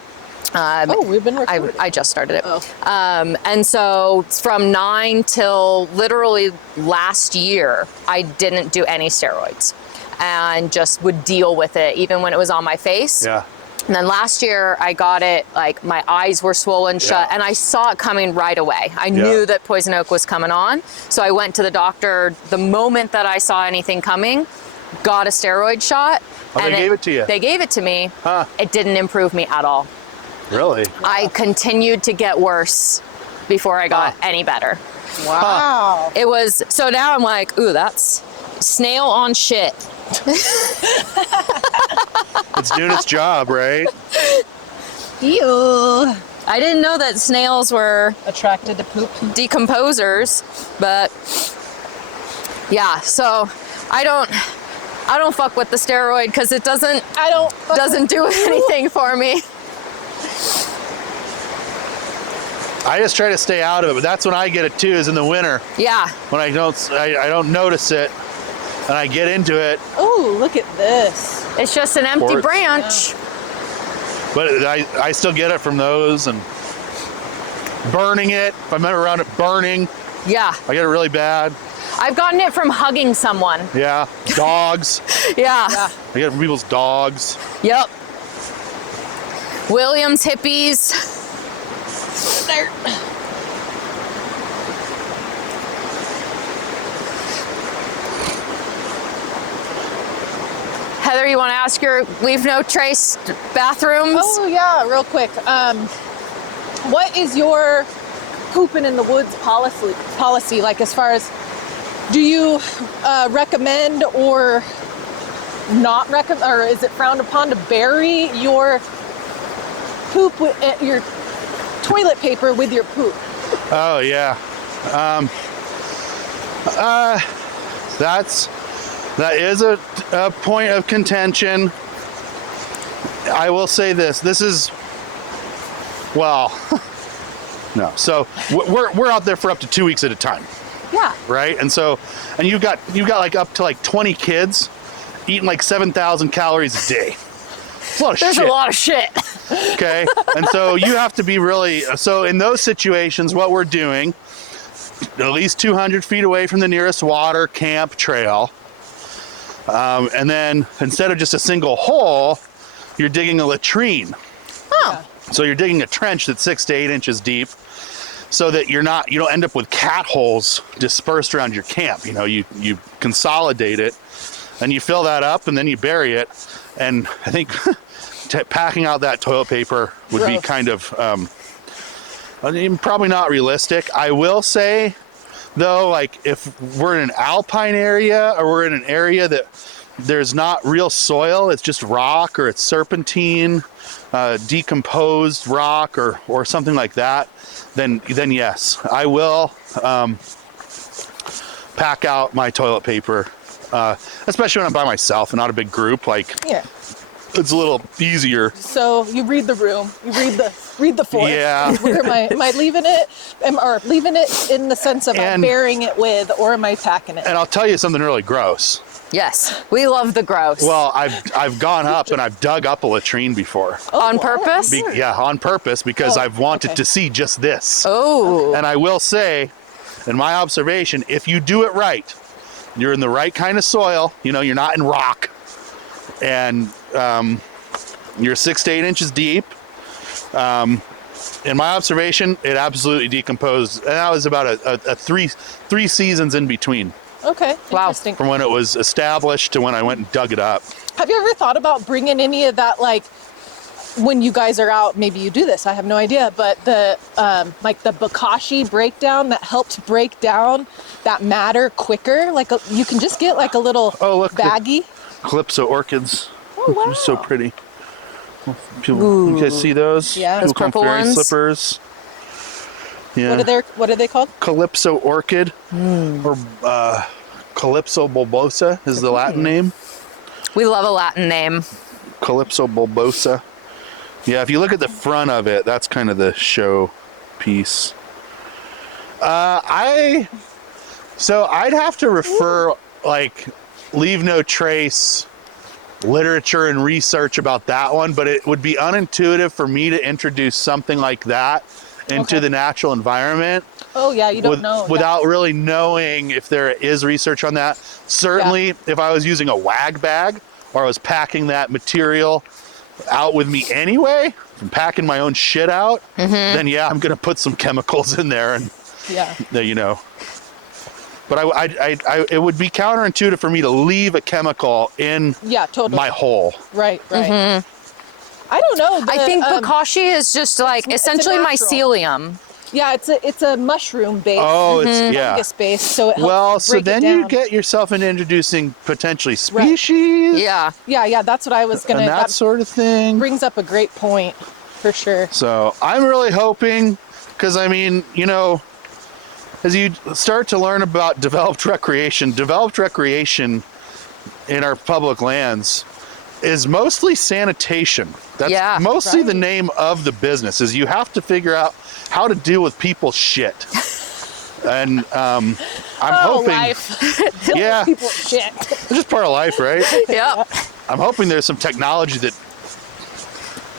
we've been recording. I just started it. And so from 9 till literally last year, I didn't do any steroids and just would deal with it even when it was on my face. Yeah. And then last year I got it, like my eyes were swollen shut and I saw it coming right away. I knew that poison oak was coming on. So I went to the doctor the moment that I saw anything coming, got a steroid shot. Oh, and they gave it to you? They gave it to me. Huh. It didn't improve me at all. Really? I continued to get worse before I got any better. Wow. It was, so now I'm like, ooh, that's snail on shit. It's doing its job, right? Ew. I didn't know that snails were Attracted to poop. decomposers, but yeah, so I don't fuck with the steroid because it doesn't do anything for me. I just try to stay out of it, but that's when I get it too, is in the winter. Yeah. When I don't notice it and I get into it. Oh, look at this. It's just an empty Quartz. branch. But I still get it from those, and burning it. If I'm ever around it burning, Yeah. I get it really bad. I've gotten it from hugging someone. Yeah. Dogs. Yeah. I get it from people's dogs. Yep. Williams hippies. Heather, you want to ask your leave no trace bathrooms? Oh yeah, real quick. What is your pooping in the woods policy? Like, as far as, do you recommend or not recommend, or is it frowned upon to bury your poop with your toilet paper with your poop? Oh yeah. That is a point of contention. I will say this is, well, no. So we're out there for up to 2 weeks at a time, Yeah. right? And you've got like up to like 20 kids eating like 7,000 calories a day. It's a lot of There's shit. a lot of shit. Okay. And so you have to be really, so in those situations, what we're doing, at least 200 feet away from the nearest water, camp, trail. And then instead of just a single hole, you're digging a latrine. Oh. So you're digging a trench that's 6 to 8 inches deep, so that you don't end up with cat holes dispersed around your camp. You know, you consolidate it and you fill that up and then you bury it. And I think packing out that toilet paper would be kind of probably not realistic. I will say, though, like if we're in an alpine area or we're in an area that there's not real soil, it's just rock or it's serpentine, decomposed rock or something like that, then yes, I will pack out my toilet paper, especially when I'm by myself and not a big group. Like, Yeah. it's a little easier. So you read the room, you read the forest. Yeah. Where am I leaving it, or leaving it in the sense of I'm burying it with, or am I packing it? And I'll tell you something really gross. Yes, we love the gross. Well, I've gone up and I've dug up a latrine before. On purpose? Yeah, on purpose, because I've wanted to see just this. Oh. And I will say, in my observation, if you do it right, you're in the right kind of soil, you're not in rock, and you're 6 to 8 inches deep. In my observation, it absolutely decomposed. And that was about a three seasons in between. Okay. Wow. Interesting. From when it was established to when I went and dug it up. Have you ever thought about bringing any of that, like, when you guys are out, maybe you do this, I have no idea, but the like the bokashi breakdown that helps break down that matter quicker? Like, you can just get like a little baggie. Calypso orchids. Oh, wow. They're so pretty. People, you guys see those? Yeah. People Those purple fairy ones? slippers. Yeah. What are they called? Calypso orchid, or Calypso bulbosa is the Latin name. We love a Latin name. Calypso bulbosa. Yeah, if you look at the front of it, that's kind of the show piece. I'd have to refer like Leave No Trace literature and research about that one, but it would be unintuitive for me to introduce something like that into the natural environment. Oh yeah, you don't know. Without really knowing if there is research on that. Certainly, if I was using a wag bag or I was packing that material out with me anyway, if I'm packing my own shit out, then yeah, I'm gonna put some chemicals in there and you know. But it would be counterintuitive for me to leave a chemical in my hole. Right. I don't know. I think bokashi is just like essentially mycelium. Yeah, it's a mushroom base. Oh, it's fungus base. So it helps break then it down. you get yourself into introducing potentially species. Right. Yeah. That's what I was gonna. And that sort of thing brings up a great point, for sure. So I'm really hoping, because I mean, you know, as you start to learn about developed recreation in our public lands is mostly sanitation. That's mostly the name of the business, is you have to figure out how to deal with people's shit. And I'm hoping, life. People's shit. It's just part of life, right? Yep. I'm hoping there's some technology that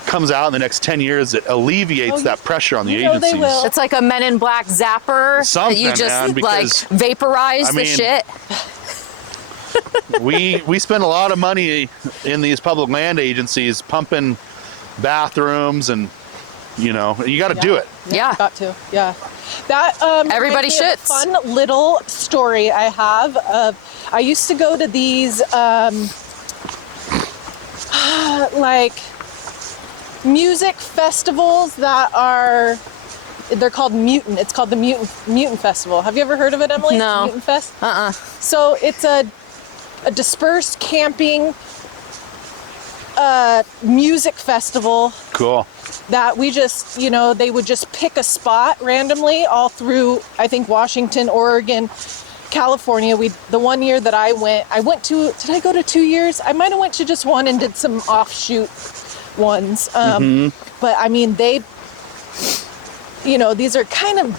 comes out in the next 10 years that alleviates that pressure on the agencies. They will. It's like a Men in Black zapper Something, that you just man, because, vaporize the shit. we spend a lot of money in these public land agencies pumping bathrooms, and you know, you got to do it. Yeah, got to. Yeah, that everybody shits. Fun little story I have of I used to go to these like music festivals that they're called Mutant. It's called the Mutant Festival. Have you ever heard of it, Emily? No. Mutant Fest? So it's a dispersed camping music festival. Cool. That we just, you know, they would just pick a spot randomly all through, I think, Washington, Oregon, California. The one year that I went to, did I go to 2 years? I might have went to just one and did some offshoot ones. But I mean, they, you know, these are kind of,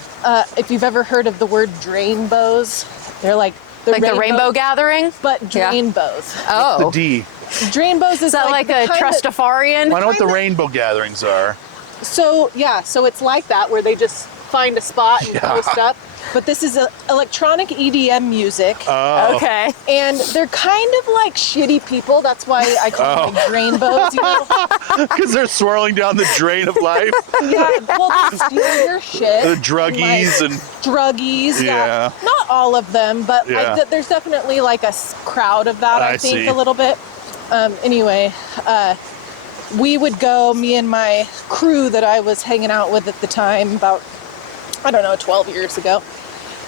if you've ever heard of the word drainbows, they're like the rainbow gathering, but drainbows. Oh, the D. Drainbows is that like a Trustafarian? I know what the rainbow gatherings are. So so it's like that, where they just find a spot and post up. But this is electronic EDM music. Oh. Okay. And they're kind of like shitty people. That's why I call them like drainbows, you know? Because they're swirling down the drain of life. Yeah, well, they steal your shit. The druggies and druggies, yeah. Not all of them, but there's definitely like a crowd of that, I think, a little bit. Anyway, we would go, me and my crew that I was hanging out with at the time, about, 12 years ago.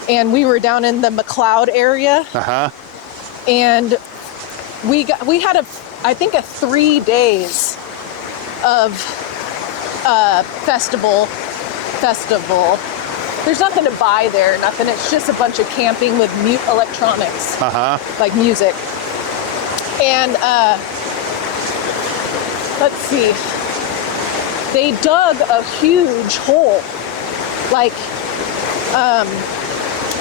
And we were down in the McLeod area. And we had I think 3 days of festival. There's nothing to buy there, nothing. It's just a bunch of camping with mute electronics, like music. And let's see, they dug a huge hole, like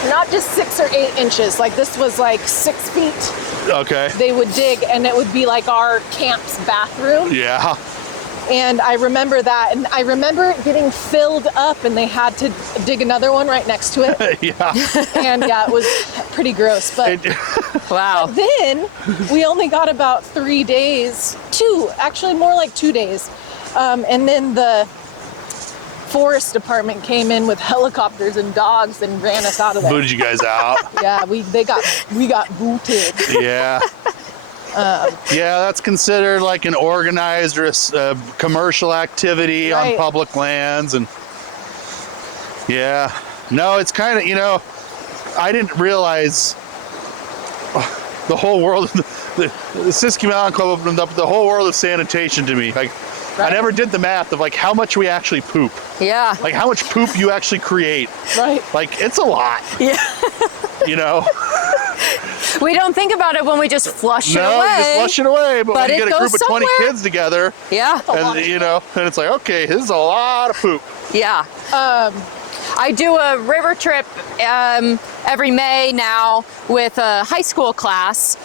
not just 6 or 8 inches, like this was like 6 feet. Okay. They would dig, and it would be like our camp's bathroom. Yeah. And I remember that, and I remember it getting filled up, and they had to dig another one right next to it. Yeah. And yeah, it was pretty gross, but wow. But then we only got about 3 days, actually more like 2 days. And then the forest department came in with helicopters and dogs and ran us out of there. Booted you guys out. Yeah, we got booted. Yeah. Yeah, that's considered like an organized or a commercial activity on public lands. And yeah, no, it's kind of, I didn't realize the whole world, the Siskiyou Mountain Club opened up the whole world of sanitation to me. Like, I never did the math of like how much we actually poop. Yeah. Like how much poop you actually create. Right. Like it's a lot. Yeah. You know? We don't think about it when we just flush it away. No, you just flush it away. But when you it get a group goes of 20 somewhere. kids together, Yeah. and you know, and it's like, okay, this is a lot of poop. Yeah. I do a river trip every May now with a high school class.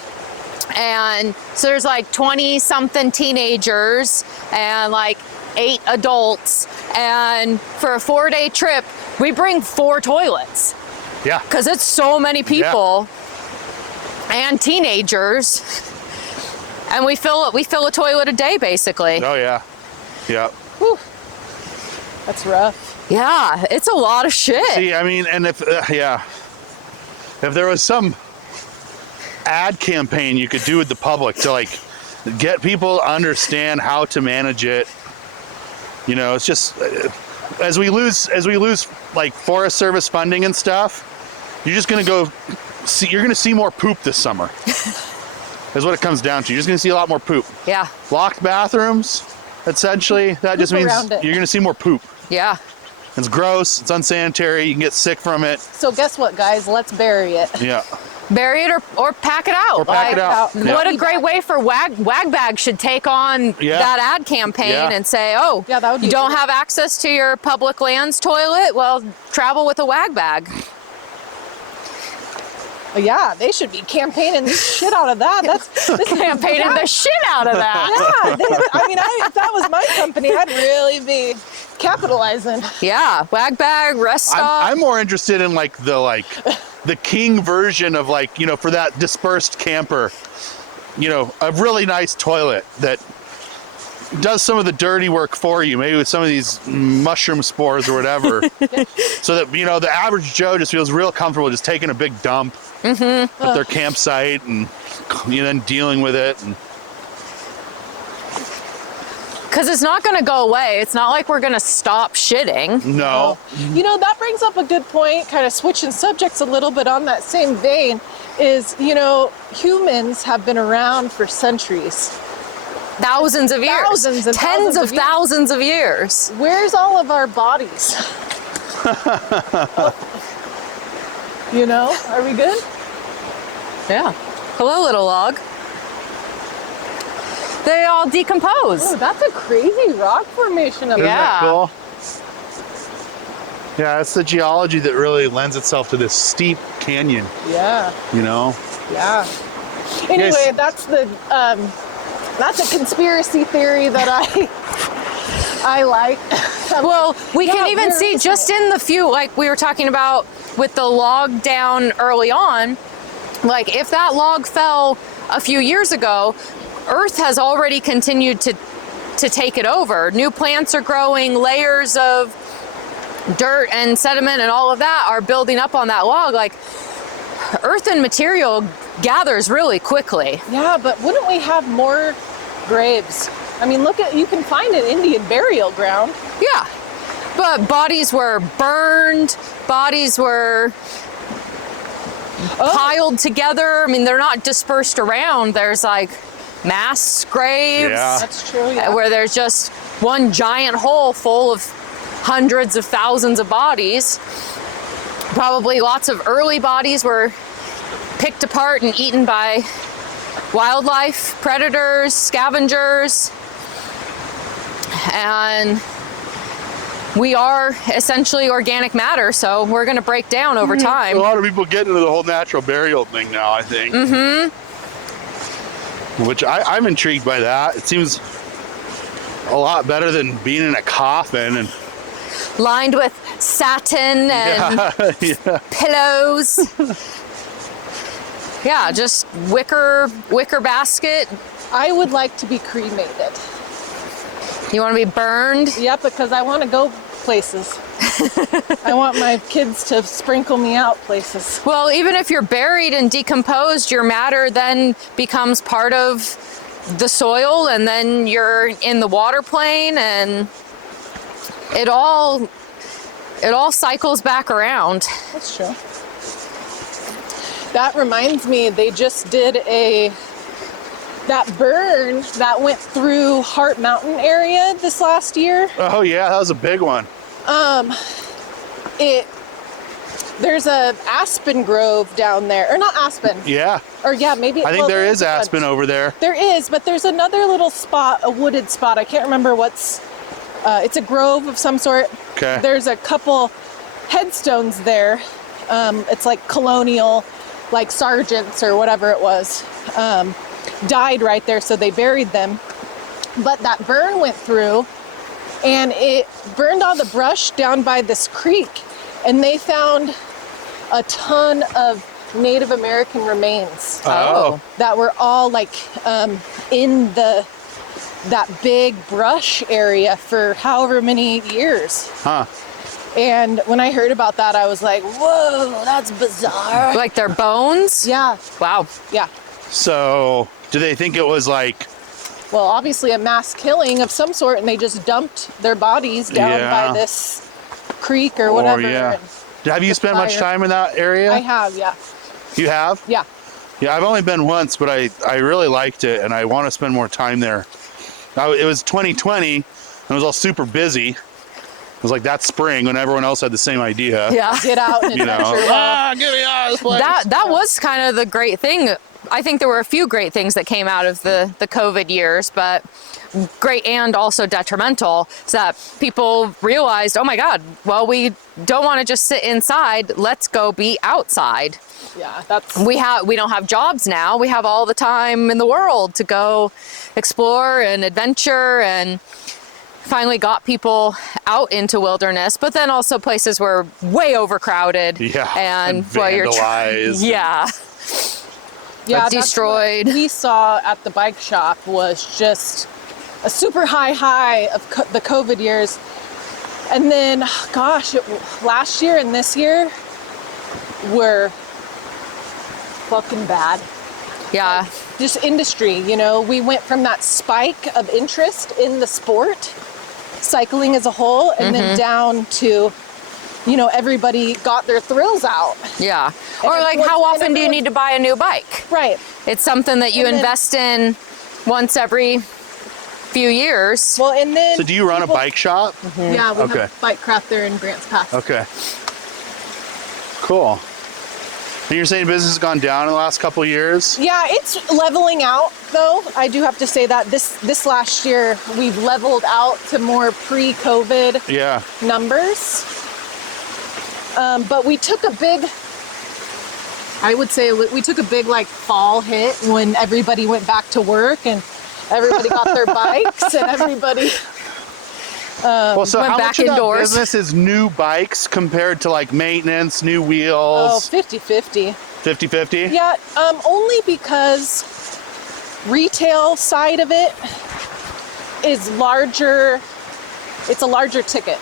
And so there's like 20 something teenagers and like 8 adults. And for a 4-day trip, we bring 4 toilets. Yeah. Because it's so many people and teenagers. And we fill a toilet a day basically. Oh yeah. Yeah. Whew. That's rough. Yeah, it's a lot of shit. See, I mean, and if there was some ad campaign you could do with the public to like get people to understand how to manage it, you know, it's just as we lose like Forest Service funding and stuff, you're just gonna see more poop this summer. Is what it comes down to. You're just gonna see a lot more poop. Yeah. Locked bathrooms, essentially. That just means you're gonna see more poop. Yeah. It's gross, it's unsanitary, you can get sick from it. So guess what, guys? Let's bury it. Yeah. Bury it or pack it out. Or pack it out. Yeah. What a great way for Wagbag should take on that ad campaign and say, oh, that would be you don't good. have access to your public lands toilet? Well, travel with a Wagbag. Yeah, they should be campaigning the shit out of that. This Campaigning the shit out of that. Yeah, if that was my company, I'd really be capitalizing. Yeah, Wagbag, rest stop. I'm more interested in like the king version of like, you know, for that dispersed camper, you know, a really nice toilet that does some of the dirty work for you, maybe with some of these mushroom spores or whatever, so that, you know, the average Joe just feels real comfortable just taking a big dump at their campsite and, you know, then dealing with it. Because it's not going to go away. It's not like we're going to stop shitting. No. You know, that brings up a good point, kind of switching subjects a little bit on that same vein, is, you know, humans have been around for centuries. Thousands of years. Thousands and Tens thousands of of thousands of years. Where's all of our bodies? You know, are we good? Yeah. Hello, little log. They all decompose. Oh, that's a crazy rock formation up Isn't there. that cool? Yeah, it's the geology that really lends itself to this steep canyon, Yeah, you know? yeah. Anyway, Yes. that's a conspiracy theory that I like. Well, we can Yeah, even where see is just it? in the few, like we were talking about with the log down early on, like if that log fell a few years ago, Earth has already continued to take it over. New plants are growing, layers of dirt and sediment and all of that are building up on that log. Like earthen material gathers really quickly. Yeah, but wouldn't we have more graves? I mean, you can find an Indian burial ground. Yeah, but bodies were burned, bodies were piled together. I mean, they're not dispersed around. There's like mass graves That's true, yeah. where there's just one giant hole full of hundreds of thousands of bodies. Probably lots of early bodies were picked apart and eaten by wildlife, predators, scavengers. And we are essentially organic matter, so we're going to break down over time. A lot of people get into the whole natural burial thing now, I think. Which I'm intrigued by that. It seems a lot better than being in a coffin and Lined with satin and pillows. Yeah, just wicker basket. I would like to be cremated. You want to be burned? Yeah, because I want to go places. I want my kids to sprinkle me out places. Well, even if you're buried and decomposed, your matter then becomes part of the soil, and then you're in the water plane, and it all cycles back around. That's true. That reminds me, they just did a that burn that went through Heart Mountain area this last year. Oh yeah, that was a big one. There's a aspen grove down there, or not aspen. Yeah. Or yeah, maybe. I think there is aspen over there. There is, but there's another little spot, a wooded spot. I can't remember what's. It's a grove of some sort. Okay. There's a couple headstones there. It's like colonial, like sergeants or whatever it was, died right there, so they buried them. But that burn went through, and it burned all the brush down by this creek, and they found a ton of Native American remains. Oh. That were all like in that big brush area for however many years. Huh. And when I heard about that, I was like, whoa, that's bizarre. Like their bones? Yeah. Wow. Yeah. So, do they think it was like? Well, obviously a mass killing of some sort, and they just dumped their bodies down by this creek or whatever. Yeah. Have you spent much time in that area? I have, yeah. You have? Yeah. Yeah, I've only been once, but I really liked it, and I want to spend more time there. It was 2020, and it was all super busy. It was like that spring when everyone else had the same idea. Yeah. Get out and adventure. Get me out of this place. That was kind of the great thing. I think there were a few great things that came out of the COVID years, but great and also detrimental, is that people realized, oh my God, well, we don't want to just sit inside. Let's go be outside. Yeah, we don't have jobs now. We have all the time in the world to go explore and adventure, and finally got people out into wilderness, but then also places were way overcrowded. Yeah. And vandalized. Yeah, destroyed. What we saw at the bike shop was just a super high of the COVID years. And then, gosh, last year and this year were fucking bad. Yeah. Like, just industry, you know, we went from that spike of interest in the sport, cycling as a whole, and then down to, you know, everybody got their thrills out. Yeah. Or like, how often do you need to buy a new bike? Right. It's something that you invest in once every few years. Well, and then. So do you run a bike shop? Yeah, we have Bike Craft there in Grants Pass. Okay. Cool. And you're saying business has gone down in the last couple of years? Yeah, it's leveling out though. I do have to say that this last year we've leveled out to more pre-COVID numbers. But we took a big, I would say we took a big like fall hit when everybody went back to work and everybody got their bikes and everybody well, so went how back much of indoors. that business is new bikes compared to like maintenance, new wheels? 50-50. 50-50? Yeah, only because retail side of it is larger. It's a larger ticket.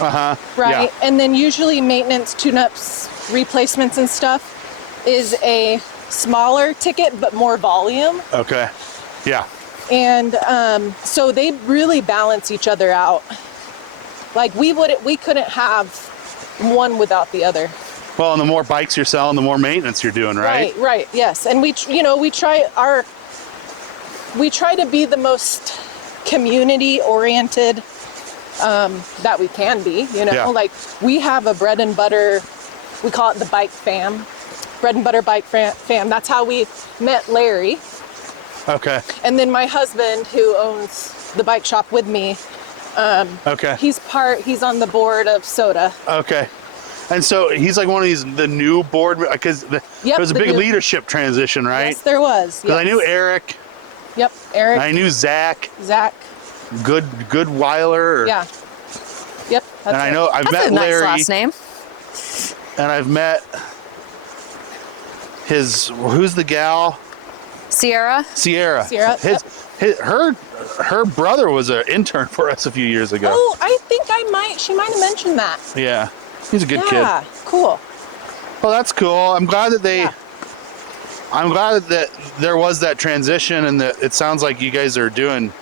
Uh-huh. Right? Yeah. And then usually maintenance, tune-ups, replacements and stuff is a smaller ticket but more volume. Okay. Yeah. And so they really balance each other out. Like we couldn't have one without the other. Well, and the more bikes you're selling, the more maintenance you're doing, right? Right, yes. And we try to be the most community oriented that we can be, you know. Yeah. Like we have a bread and butter, we call it the bike fam. Bread and butter bike fam. That's how we met Larry. Okay. And then my husband, who owns the bike shop with me, okay. He's on the board of Soda. Okay. And so he's like one of the new board, because there was a big leadership transition, right? Yes, there was. Because I knew Eric. Yep, Eric. I knew Zach. Goodweiler. Yeah. Yep. And I know I've met a nice Larry. last name. And I've met who's the gal? Sierra. Her brother was an intern for us a few years ago. Oh, I think she might have mentioned that. Yeah. He's a good kid. Yeah, cool. Well, that's cool. I'm glad that I'm glad that there was that transition, and that it sounds like you guys are doing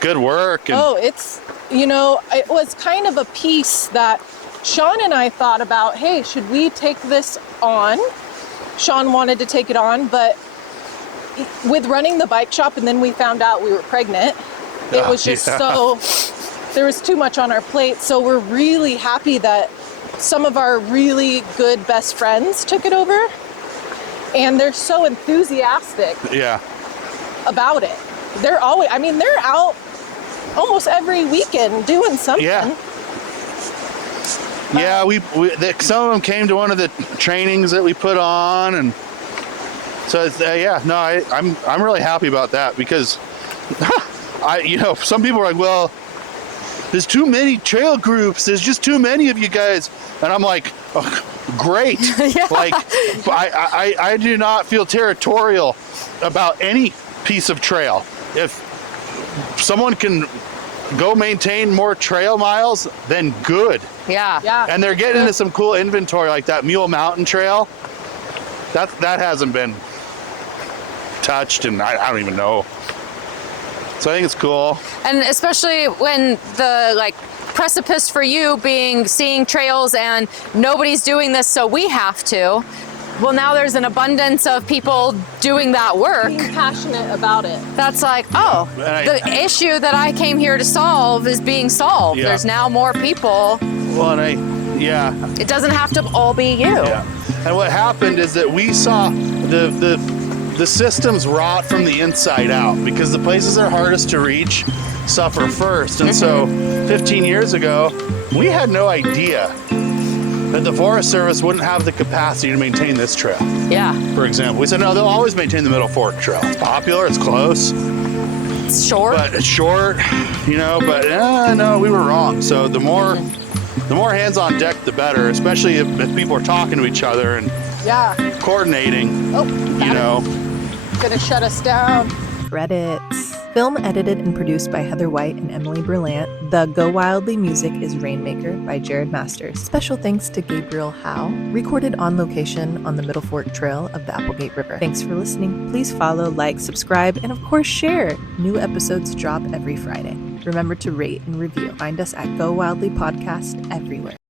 good work. And it's, it was kind of a piece that Sean and I thought about, hey, should we take this on? Sean wanted to take it on, but with running the bike shop, and then we found out we were pregnant. It was just so, there was too much on our plate. So we're really happy that some of our really good best friends took it over, and they're so enthusiastic about it. They're always, I mean, they're out almost every weekend doing something. Some of them came to one of the trainings that we put on, and so it's, I'm really happy about that, because some people are like, well, there's too many trail groups, there's just too many of you guys, and I'm like, oh, great. Like, I do not feel territorial about any piece of trail. If someone can go maintain more trail miles, then good. And they're getting into some cool inventory, like that Mule Mountain Trail. That hasn't been touched, and I don't even know. So I think it's cool. And especially when the precipice for you being seeing trails and nobody's doing this, so we have to. Well, now there's an abundance of people doing that work. Being passionate about it. That's like, oh, the issue that I came here to solve is being solved. There's now more people. Well, and it doesn't have to all be you. And what happened is that we saw the systems rot from the inside out, because the places that are hardest to reach suffer first. And so 15 years ago, we had no idea that the Forest Service wouldn't have the capacity to maintain this trail. For example, we said, no, they'll always maintain the Middle Fork Trail. It's popular, it's close. It's short. But it's short, but no, we were wrong. So the more hands on deck, the better, especially if people are talking to each other and coordinating, Gonna shut us down. Credits. Film edited and produced by Heather White and Emily Berlant. The Go Wildly music is Rainmaker by Jared Masters. Special thanks to Gabriel Howe. Recorded on location on the Middle Fork Trail of the Applegate River. Thanks for listening. Please follow, like, subscribe, and of course share. New episodes drop every Friday. Remember to rate and review. Find us at Go Wildly Podcast everywhere.